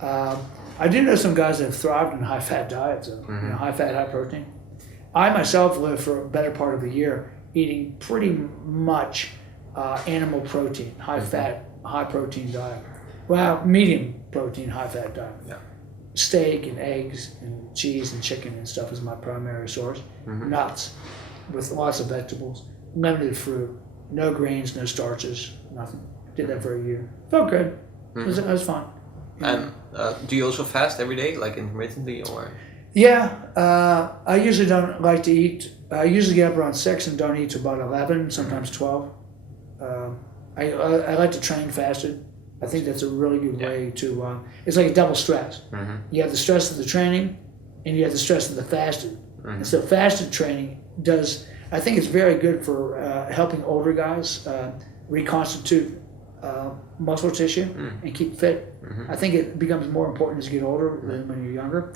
I do know some guys that have thrived in high fat diets, you know, high fat, high protein. I myself lived for a better part of a year eating pretty much animal protein, high fat, high protein diet. Well, medium protein, high fat diet. steak and eggs and cheese and chicken and stuff is my primary source. Nuts with lots of vegetables, limited fruit, no grains, no starches, nothing. Did that for a year. Felt good. It was fun. And do you also fast every day, like intermittently, or? Yeah, I usually don't like to eat. I usually get up around 6 and don't eat till about 11, sometimes 12. I like to train fasted. I think that's a really good way to, it's like a double stress. You have the stress of the training and you have the stress of the fasted. And so fasted training I think it's very good for helping older guys reconstitute muscle tissue and keep fit. I think it becomes more important as you get older than when you're younger.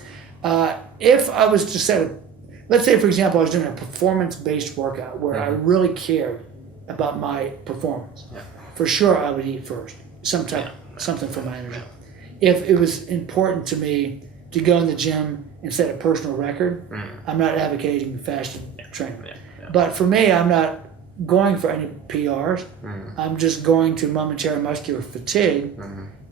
If I was to let's say for example I was doing a performance-based workout where I really cared about my performance, for sure I would eat first, something for my energy. If it was important to me to go in the gym and set a personal record, I'm not advocating fasted training. But for me, I'm not going for any PRs. I'm just going to momentary muscular fatigue,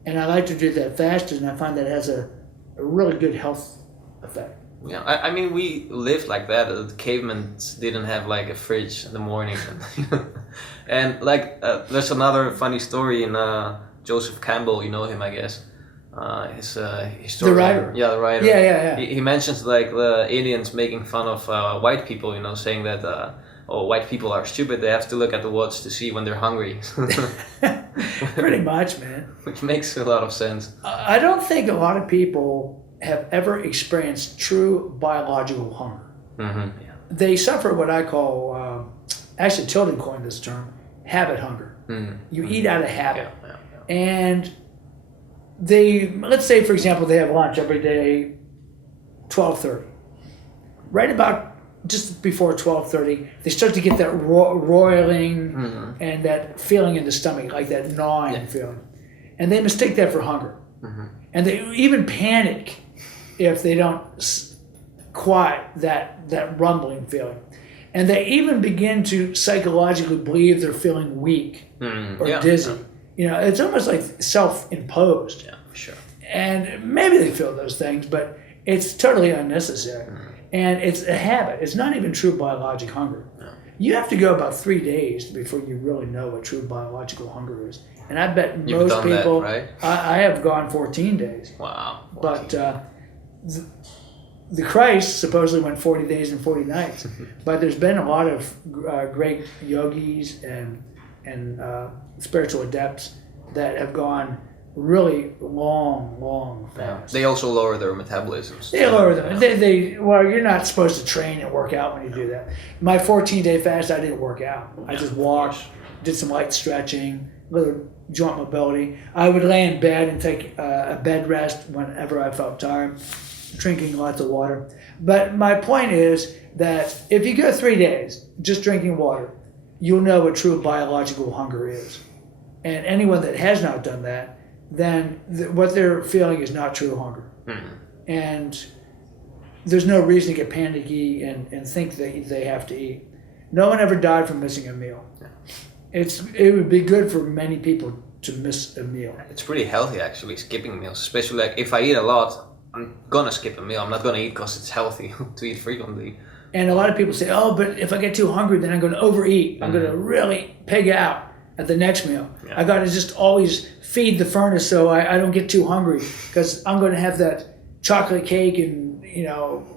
and I like to do that fasted, and I find that has a really good health effect. Yeah, I mean, we lived like that. The cavemen didn't have like a fridge in the morning, and like there's another funny story in Joseph Campbell. You know him, I guess. His story. The writer. Yeah, the writer. Yeah. He mentions like the Indians making fun of white people. You know, saying that white people are stupid. They have to look at the watch to see when they're hungry. Pretty much, man. Which makes a lot of sense. I don't think a lot of people have ever experienced true biological hunger. They suffer what I call, actually Tilden coined this term, habit hunger. You eat out of habit. And let's say for example, they have lunch every day, 12:30. Right about just before 12:30, they start to get that roiling and that feeling in the stomach, like that gnawing feeling. And they mistake that for hunger. And they even panic if they don't quiet that rumbling feeling. And they even begin to psychologically believe they're feeling weak or dizzy. You know, it's almost like self-imposed. Yeah, for sure. And maybe they feel those things, but it's totally unnecessary. And it's a habit. It's not even true biologic hunger. You have to go about 3 days before you really know what true biological hunger is. And I bet most people, that, right? I have gone 14 days. Wow. 14. But the Christ supposedly went 40 days and 40 nights. But there's been a lot of great yogis and spiritual adepts that have gone really long fast. They also lower their metabolisms. They lower them. Well, you're not supposed to train and work out when you do that. My 14-day fast, I didn't work out. I just walked, did some light stretching, little joint mobility. I would lay in bed and take a bed rest whenever I felt tired, drinking lots of water. But my point is that if you go 3 days just drinking water, you'll know what true biological hunger is. And anyone that has not done that, then what they're feeling is not true hunger. And there's no reason to get panicky and think that they have to eat. No one ever died from missing a meal. It would be good for many people to miss a meal. It's pretty healthy actually, skipping meals, especially like if I eat a lot, I'm gonna skip a meal. I'm not gonna eat because it's healthy to eat frequently. And a lot of people say, oh, but if I get too hungry, then I'm gonna overeat. I'm gonna really pig out at the next meal. I gotta just always feed the furnace so I don't get too hungry because I'm gonna have that chocolate cake and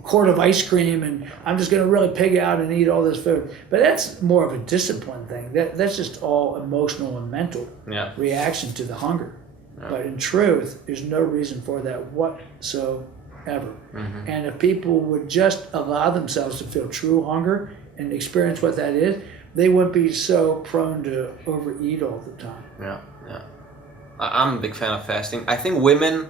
quart of ice cream and I'm just gonna really pig out and eat all this food. But that's more of a discipline thing. That's just all emotional and mental reaction to the hunger. But in truth, there's no reason for that whatsoever. And if people would just allow themselves to feel true hunger and experience what that is, they wouldn't be so prone to overeat all the time. I'm a big fan of fasting. I think women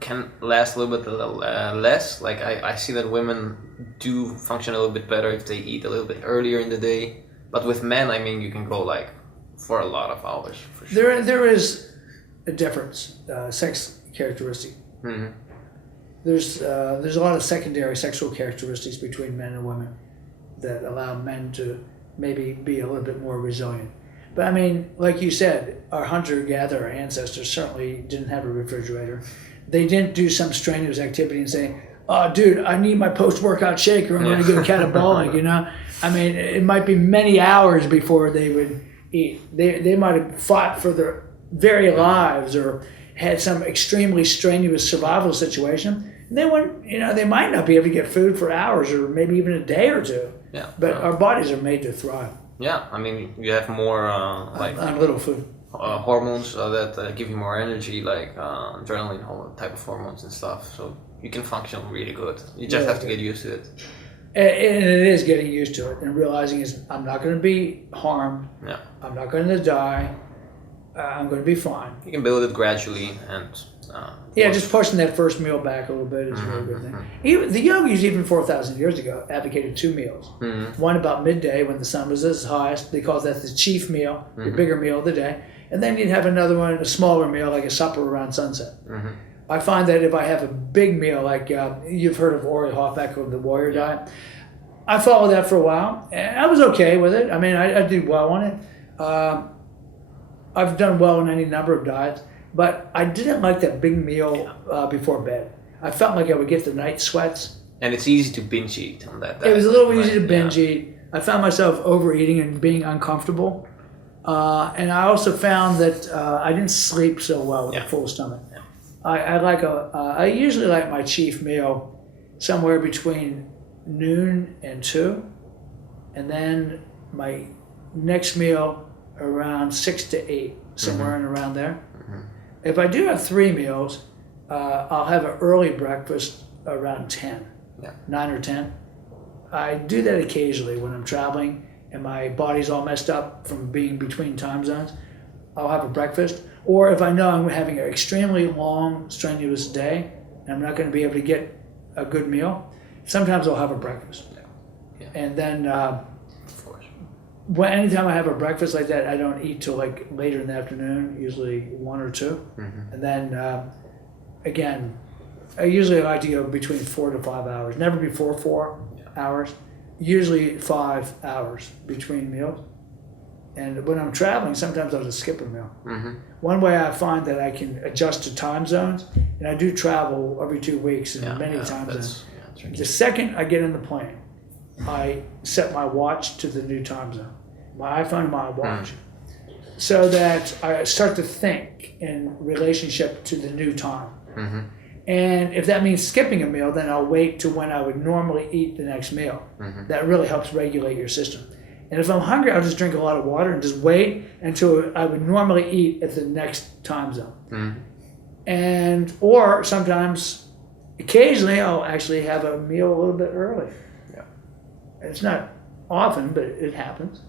can last a little bit less. Like I see that women do function a little bit better if they eat a little bit earlier in the day. But with men, I mean, you can go like for a lot of hours for sure. There is a difference, sex characteristic. There's a lot of secondary sexual characteristics between men and women that allow men to maybe be a little bit more resilient. But I mean, like you said, our hunter-gatherer ancestors certainly didn't have a refrigerator. they didn't do some strenuous activity and say, "Oh, dude, I need my post-workout shake or I'm going to get catabolic." You know, I mean, it might be many hours before they would eat. They might have fought for their very lives or had some extremely strenuous survival situation. They wouldn't, you know, they might not be able to get food for hours or maybe even a day or two. Yeah. But our bodies are made to thrive. Yeah, I mean, you have more like on little food. Hormones that give you more energy, like adrenaline, type of hormones and stuff. So you can function really good. You just have to get used to it. And it is getting used to it and realizing is I'm not going to be harmed. Yeah. I'm not going to die. I'm going to be fine. You can build it gradually and. Just pushing that first meal back a little bit is a really good thing. Even, the yogis, even 4,000 years ago, advocated 2 meals. One about midday when the sun was at its highest. They called that the chief meal, the bigger meal of the day. And then you'd have another one, a smaller meal, like a supper around sunset. I find that if I have a big meal, like you've heard of Ori Hofbeck of the Warrior Diet, I followed that for a while, and I was okay with it. I mean, I did well on it. I've done well on any number of diets, but I didn't like that big meal before bed. I felt like I would get the night sweats. And it's easy to binge eat on that diet. It was a little easy to binge eat. I found myself overeating and being uncomfortable. And I also found that I didn't sleep so well with a full stomach. I usually like my chief meal somewhere between noon and 2, and then my next meal around 6 to 8, somewhere in around there. If I do have 3 meals, I'll have an early breakfast around 10, 9 or 10. I do that occasionally when I'm traveling and my body's all messed up from being between time zones. I'll have a breakfast. Or if I know I'm having an extremely long, strenuous day and I'm not going to be able to get a good meal, sometimes I'll have a breakfast. And then anytime I have a breakfast like that, I don't eat till like later in the afternoon, usually 1 or 2. And then again, I usually like to go between 4 to 5 hours, never before 4 hours, usually 5 hours between meals. And when I'm traveling, sometimes I'll just skip a meal. One way I find that I can adjust to time zones, and I do travel every 2 weeks in many time zones. The second I get in the plane, I set my watch to the new time zone, my iPhone and my watch, so that I start to think in relationship to the new time. And if that means skipping a meal, then I'll wait to when I would normally eat the next meal. That really helps regulate your system. And if I'm hungry, I'll just drink a lot of water and just wait until I would normally eat at the next time zone. And or sometimes, occasionally, I'll actually have a meal a little bit early. It's not often, but it happens.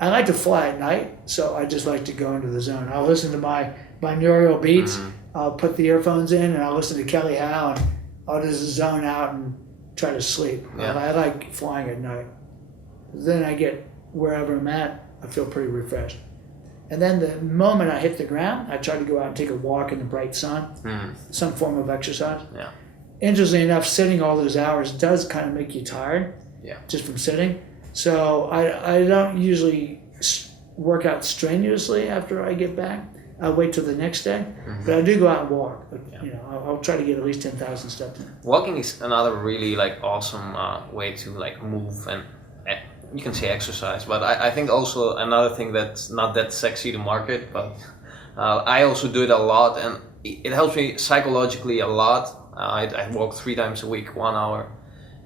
I like to fly at night, so I just like to go into the zone. I'll listen to my binaural beats. I'll put the earphones in and I'll listen to Kelly Howe and I'll just zone out and try to sleep. I like flying at night. Then I get wherever I'm at, I feel pretty refreshed. And then the moment I hit the ground, I try to go out and take a walk in the bright sun, some form of exercise. Interestingly enough, sitting all those hours does kind of make you tired, just from sitting. So I don't usually work out strenuously after I get back. I wait till the next day, but I do go out and walk. But, you know, I'll try to get at least 10,000 steps in. Walking is another really awesome way to move, and you can say exercise. But I think also another thing that's not that sexy to market, but I also do it a lot, and it helps me psychologically a lot. I walk 3 times a week, 1 hour.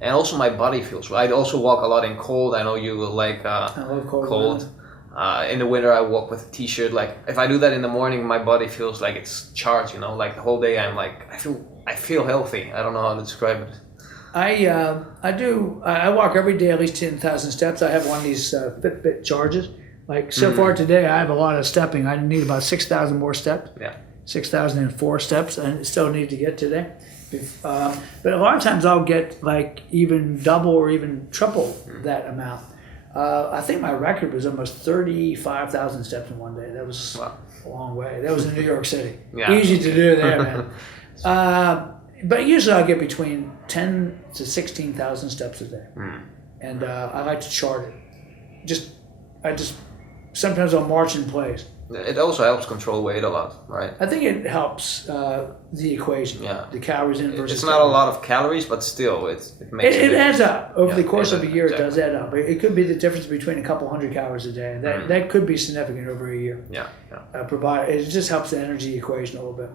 And also my body feels right. I also walk a lot in cold. I know you like I love cold. In the winter I walk with a t-shirt. Like if I do that in the morning, my body feels like it's charged, you know, like the whole day I'm like, I feel healthy. I don't know how to describe it. I walk every day at least 10,000 steps. I have one of these Fitbit charges. Like so far today, I have a lot of stepping. I need about 6,000 more steps. 6,004 steps, and I still need to get today. But a lot of times I'll get like even double or even triple that amount. I think my record was almost 35,000 steps in one day. That was a long way. That was in New York City. Easy to do there, man. But usually I'll get between 10 to 16,000 steps a day. And I like to chart it. Sometimes I'll march in place. It also helps control weight a lot, right? I think it helps the equation. Yeah. The calories in versus. It's not a lot of calories, but still, it makes it adds up over Yeah, the course of a year. exactly. It does add up. It could be the difference between a couple hundred calories a day. That could be significant over a year. Yeah. It just helps the energy equation a little bit.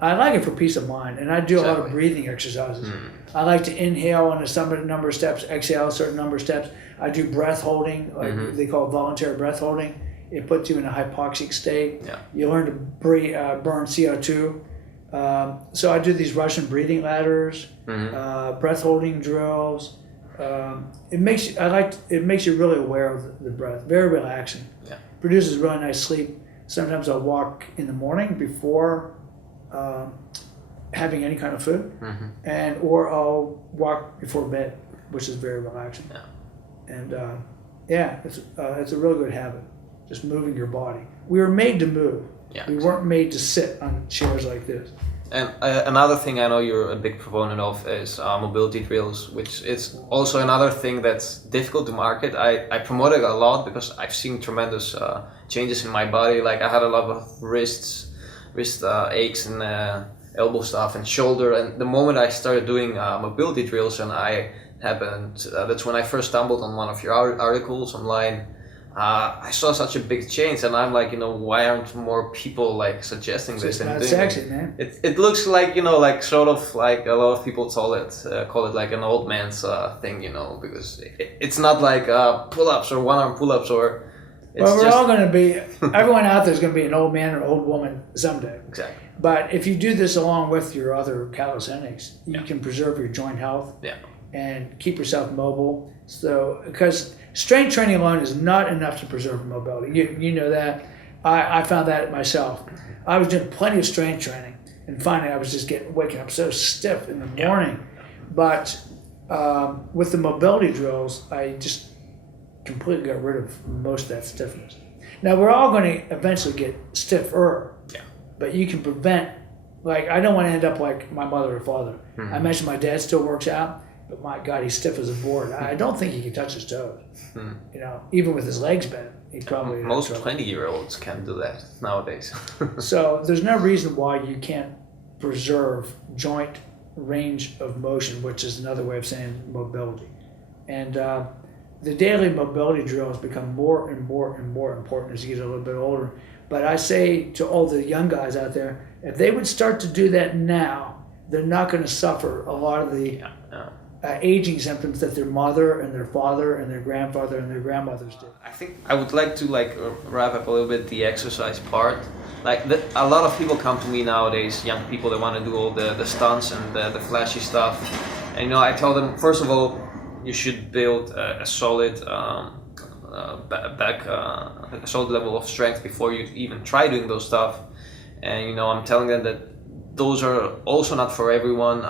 I like it for peace of mind, and I do a lot of Exactly. breathing exercises. I like to inhale on a certain number of steps, exhale a certain number of steps. I do breath holding, like they call it voluntary breath holding. It puts you in a hypoxic state. Yeah. You learn to burn CO2. So I do these Russian breathing ladders, breath holding drills. It makes you really aware of the breath. Very relaxing. Yeah. Produces really nice sleep. Sometimes I'll walk in the morning before having any kind of food, or I'll walk before bed, which is very relaxing. Yeah. And it's a really good habit. Just moving your body. We were made to move. Yeah. We weren't made to sit on chairs like this. And another thing I know you're a big proponent of is mobility drills, which is also another thing that's difficult to market. I promote it a lot because I've seen tremendous changes in my body. Like I had a lot of wrist aches and elbow stuff and shoulder. And the moment I started doing mobility drills, and that's when I first stumbled on one of your articles online. I saw such a big change, and I'm like, why aren't more people like suggesting this? It's not doing sexy, it? man. It looks like like sort of like a lot of people call it like an old man's thing, because it's not like pull-ups or one-arm pull-ups or. Well, we're all going to be. Everyone out there is going to be an old man or old woman someday. Exactly. But if you do this along with your other calisthenics, you can preserve your joint health. Yeah. And keep yourself mobile. So, because strength training alone is not enough to preserve mobility. You know that. I found that myself. I was doing plenty of strength training, and finally I was just waking up so stiff in the morning. But with the mobility drills, I just completely got rid of most of that stiffness. Now we're all going to eventually get stiffer, but you can prevent. Like I don't want to end up like my mother or father. I mentioned my dad still works out. But my God, he's stiff as a board. I don't think he can touch his toes. Even with his legs bent, he probably. Most 20-year-olds can do that nowadays. So there's no reason why you can't preserve joint range of motion, which is another way of saying mobility. And the daily mobility drills become more and more and more important as you get a little bit older. But I say to all the young guys out there, if they would start to do that now, they're not going to suffer a lot of the aging symptoms that their mother and their father and their grandfather and their grandmothers did. I think I would like to wrap up a little bit the exercise part. A lot of people come to me nowadays, young people that want to do all the stunts and the flashy stuff. And I tell them, first of all, you should build a solid a solid level of strength before you even try doing those stuff. And I'm telling them that those are also not for everyone.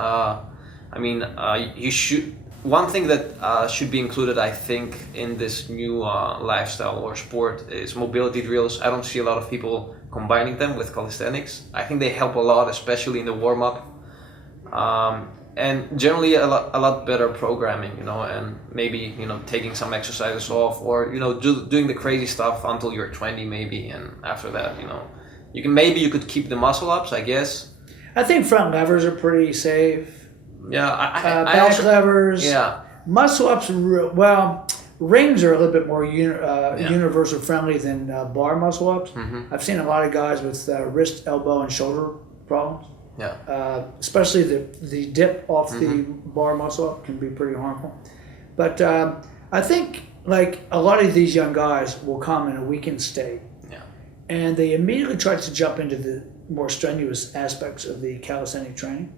You should. One thing that should be included, I think, in this new lifestyle or sport is mobility drills. I don't see a lot of people combining them with calisthenics. I think they help a lot, especially in the warm-up, and generally a lot better programming, and maybe taking some exercises off, or doing the crazy stuff until you're 20 maybe, and after that, you could keep the muscle ups, I guess. I think front levers are pretty safe. Yeah, back levers. Yeah. Muscle ups. Rings are a little bit more universal friendly than bar muscle ups. I've seen a lot of guys with wrist, elbow, and shoulder problems. Yeah. Especially the dip off the bar muscle up can be pretty harmful. But I think like a lot of these young guys will come in a weakened state. Yeah. And they immediately try to jump into the more strenuous aspects of the calisthenic training.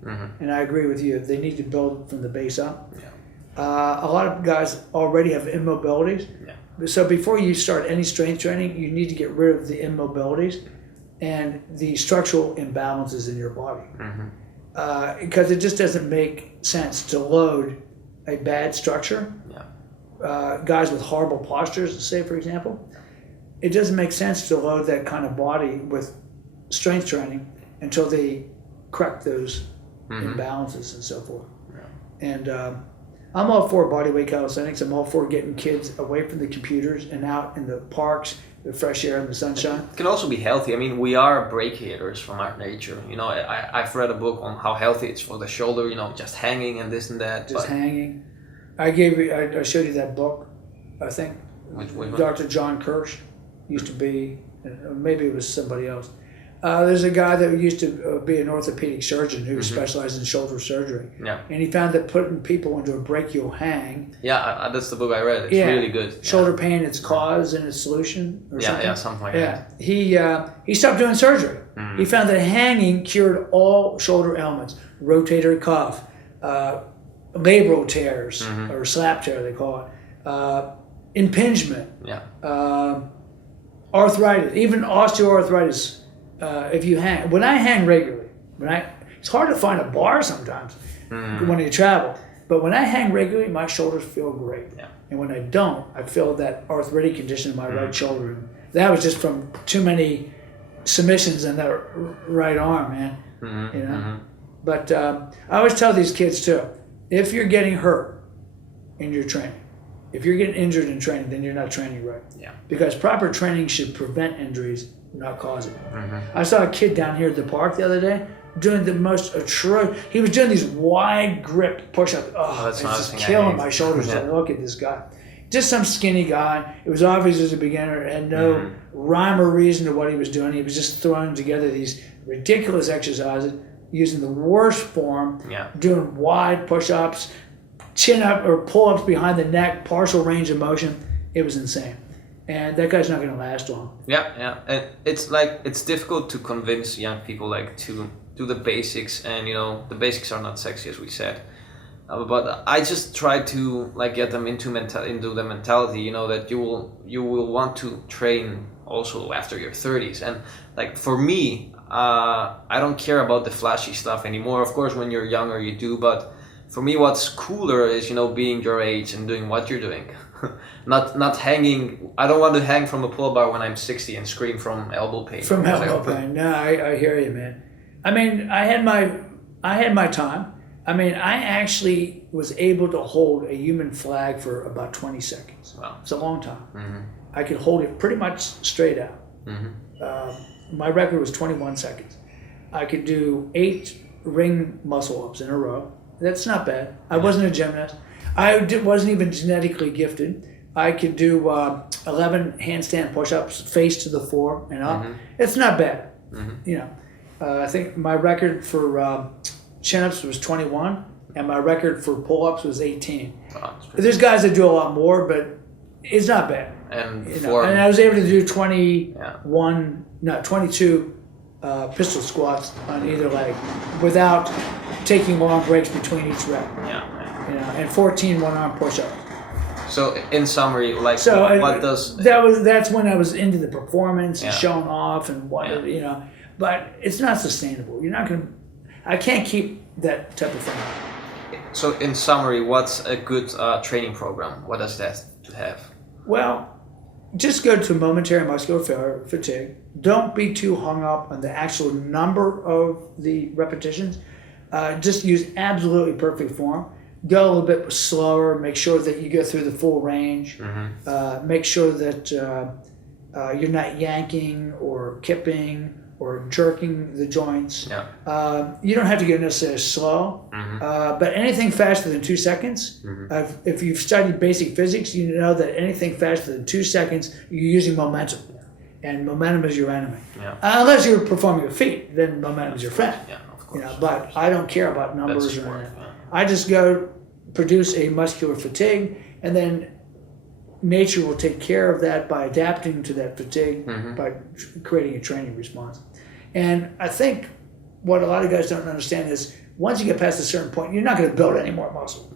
And I agree with you. They need to build from the base up. Yeah. A lot of guys already have immobilities. Yeah. So before you start any strength training, you need to get rid of the immobilities and the structural imbalances in your body. Because it just doesn't make sense to load a bad structure. Yeah. Guys with horrible postures, say for example, it doesn't make sense to load that kind of body with strength training until they correct those imbalances and so forth. Yeah. And I'm all for bodyweight calisthenics. I'm all for getting kids away from the computers and out in the parks, the fresh air and the sunshine. It can also be healthy. I mean, we are brachiators from our nature. You know, I've read a book on how healthy it's for the shoulder, you know, just hanging and this and that. Just hanging. I showed you that book, I think. Which one? Dr. John Kirsch used to be, maybe it was somebody else. There's a guy that used to be an orthopedic surgeon who specialized in shoulder surgery. Yeah. And he found that putting people into a brachial hang. Yeah, that's the book I read. It's really good. Shoulder pain, its cause and its solution. Or something. Yeah, something like that. He stopped doing surgery. He found that hanging cured all shoulder ailments, rotator cuff, labral tears or slap tear they call it, impingement, arthritis, even osteoarthritis. If you hang, when I hang regularly, it's hard to find a bar sometimes when you travel. But when I hang regularly, my shoulders feel great. Yeah. And when I don't, I feel that arthritic condition in my right shoulder. That was just from too many submissions in that right arm, man. You know. But I always tell these kids too, if you're getting hurt in your training, if you're getting injured in training, then you're not training right. Yeah. Because proper training should prevent injuries, not cause it. I saw a kid down here at the park the other day doing the most atrocious. He was doing these wide grip push-ups. Oh, it's just killing my shoulders to look at this guy. Just some skinny guy. It was obvious as a beginner. Had no rhyme or reason to what he was doing. He was just throwing together these ridiculous exercises using the worst form, doing wide push-ups, chin-up or pull-ups behind the neck, partial range of motion. It was insane. And that guy's not going to last long. Yeah. And it's difficult to convince young people to do the basics, and you know the basics are not sexy, as we said. But I just try to get them into the mentality, you know, that you will want to train also after your 30s. And for me, I don't care about the flashy stuff anymore. Of course, when you're younger, you do. But for me, what's cooler is, you know, being your age and doing what you're doing. Not hanging. I don't want to hang from a pull bar when I'm 60 and scream from elbow pain. From elbow pain. No, I hear you, man. I mean, I had my time. I mean, I actually was able to hold a human flag for about 20 seconds. Wow. It's a long time. I could hold it pretty much straight out. My record was 21 seconds. I could do 8 ring muscle ups in a row. That's not bad. I wasn't a gymnast. I wasn't even genetically gifted. I could do 11 handstand push-ups, face to the floor and up. It's not bad. You know, I think my record for chin-ups was 21, and my record for pull-ups was 18. There's guys that do a lot more, but it's not bad. And and I was able to do 22 pistol squats on either leg without taking long breaks between each rep. You know, and 14 one-arm push-ups. So in summary, that's when I was into the performance and showing off and what you know. But it's not sustainable. You're not gonna. I can't keep that type of thing. So in summary, what's a good training program? What does that have? Well, just go to momentary muscular fatigue. Don't be too hung up on the actual number of the repetitions. Just use absolutely perfect form. Go a little bit slower. Make sure that you go through the full range. Make sure that you're not yanking or kipping or jerking the joints. You don't have to go necessarily slow, but anything faster than 2 seconds, if you've studied basic physics, you know that anything faster than 2 seconds, you're using momentum. And momentum is your enemy. Unless you're performing a feat, then momentum is your friend. You know, but I don't care about numbers or anything. I just go produce a muscular fatigue, and then nature will take care of that by adapting to that fatigue, by creating a training response. And I think what a lot of guys don't understand is once you get past a certain point, you're not going to build any more muscle.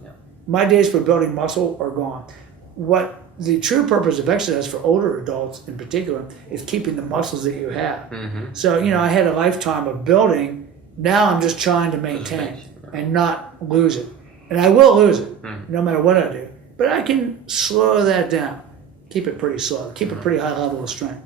My days for building muscle are gone. What the true purpose of exercise for older adults in particular is keeping the muscles that you have. So, you know, I had a lifetime of building. Now I'm just trying to maintain and not lose it. And I will lose it no matter what I do. But I can slow that down, keep it pretty slow, keep a pretty high level of strength.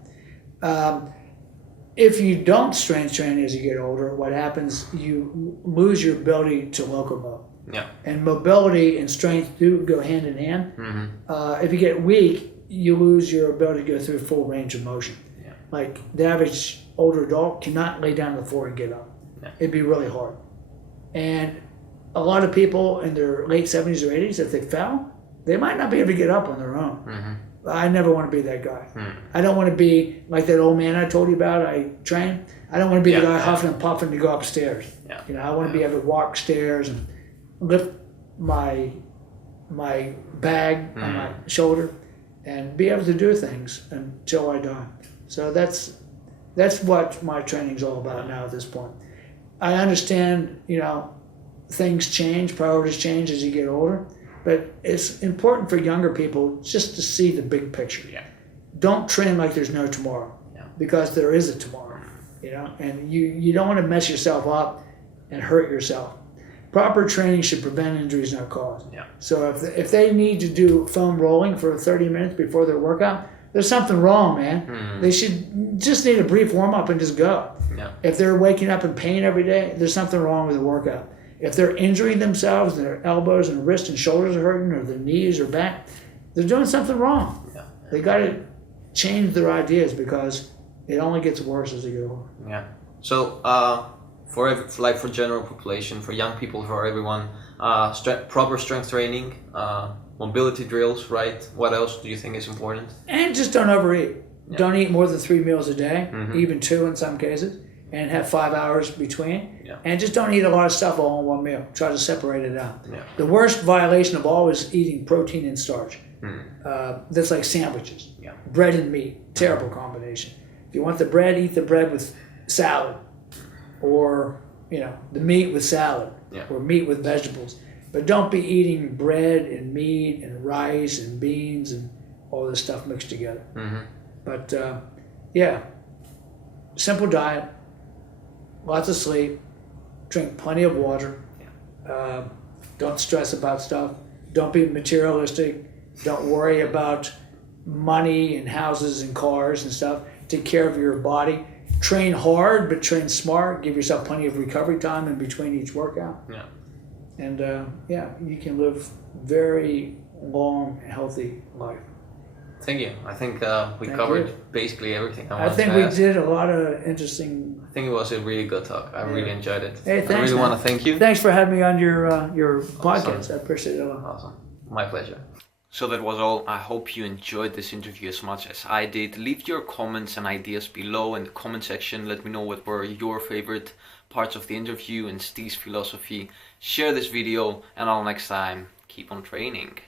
If you don't strength train as you get older, what happens, you lose your ability to locomote. Yeah. And mobility and strength do go hand in hand. Mm-hmm. If you get weak, you lose your ability to go through full range of motion. Yeah. Like the average older adult cannot lay down on the floor and get up. Yeah. It'd be really hard. And a lot of people in their late 70s or 80s, if they fell, they might not be able to get up on their own. Mm-hmm. I never want to be that guy. Mm. I don't want to be like that old man I told you about. I train. I don't want to be the guy huffing and puffing to go upstairs. Yeah. You know, I want to be able to walk stairs and lift my bag on my shoulder and be able to do things until I die. So that's what my training's all about now at this point. I understand, you know, things change, priorities change as you get older, but it's important for younger people just to see the big picture. Yeah. Don't train like there's no tomorrow, because there is a tomorrow, you know, and you don't want to mess yourself up and hurt yourself. Proper training should prevent injuries, not cause. Yeah. So if they need to do foam rolling for 30 minutes before their workout, there's something wrong, man. Mm. They should just need a brief warm up and just go. Yeah. If they're waking up in pain every day, there's something wrong with the workout. If they're injuring themselves, their elbows and wrists and shoulders are hurting, or their knees or back, they're doing something wrong. Yeah. They got to change their ideas, because it only gets worse as they get older. Yeah. So for general population, for young people, for everyone, proper strength training, mobility drills, right? What else do you think is important? And just don't overeat. Yeah. Don't eat more than 3 meals a day, Mm-hmm. even 2 in some cases, and have 5 hours between. Yeah. And just don't eat a lot of stuff all in one meal. Try to separate it out. Yeah. The worst violation of all is eating protein and starch. Mm. That's like sandwiches. Yeah. Bread and meat, terrible combination. If you want the bread, eat the bread with salad, or you know, the meat with salad, Yeah. or meat with vegetables. But don't be eating bread and meat and rice and beans and all this stuff mixed together. Mm-hmm. But yeah, simple diet, lots of sleep, drink plenty of water. Don't stress about stuff. Don't be materialistic. Don't worry about money and houses and cars and stuff. Take care of your body. Train hard, but train smart. Give yourself plenty of recovery time in between each workout. Yeah. And yeah, you can live very long, healthy life. Thank you. I think we Thank covered you. basically everything I I wanted think to we ask. did a lot of interesting. I think it was a really good talk. I really enjoyed it. Hey, thanks, I really man. want to thank you. Thanks for having me on your podcast. I appreciate it a lot. Awesome. My pleasure. So that was all. I hope you enjoyed this interview as much as I did. Leave your comments and ideas below in the comment section. Let me know what were your favorite parts of the interview and Steve's philosophy. Share this video, and until next time, keep on training.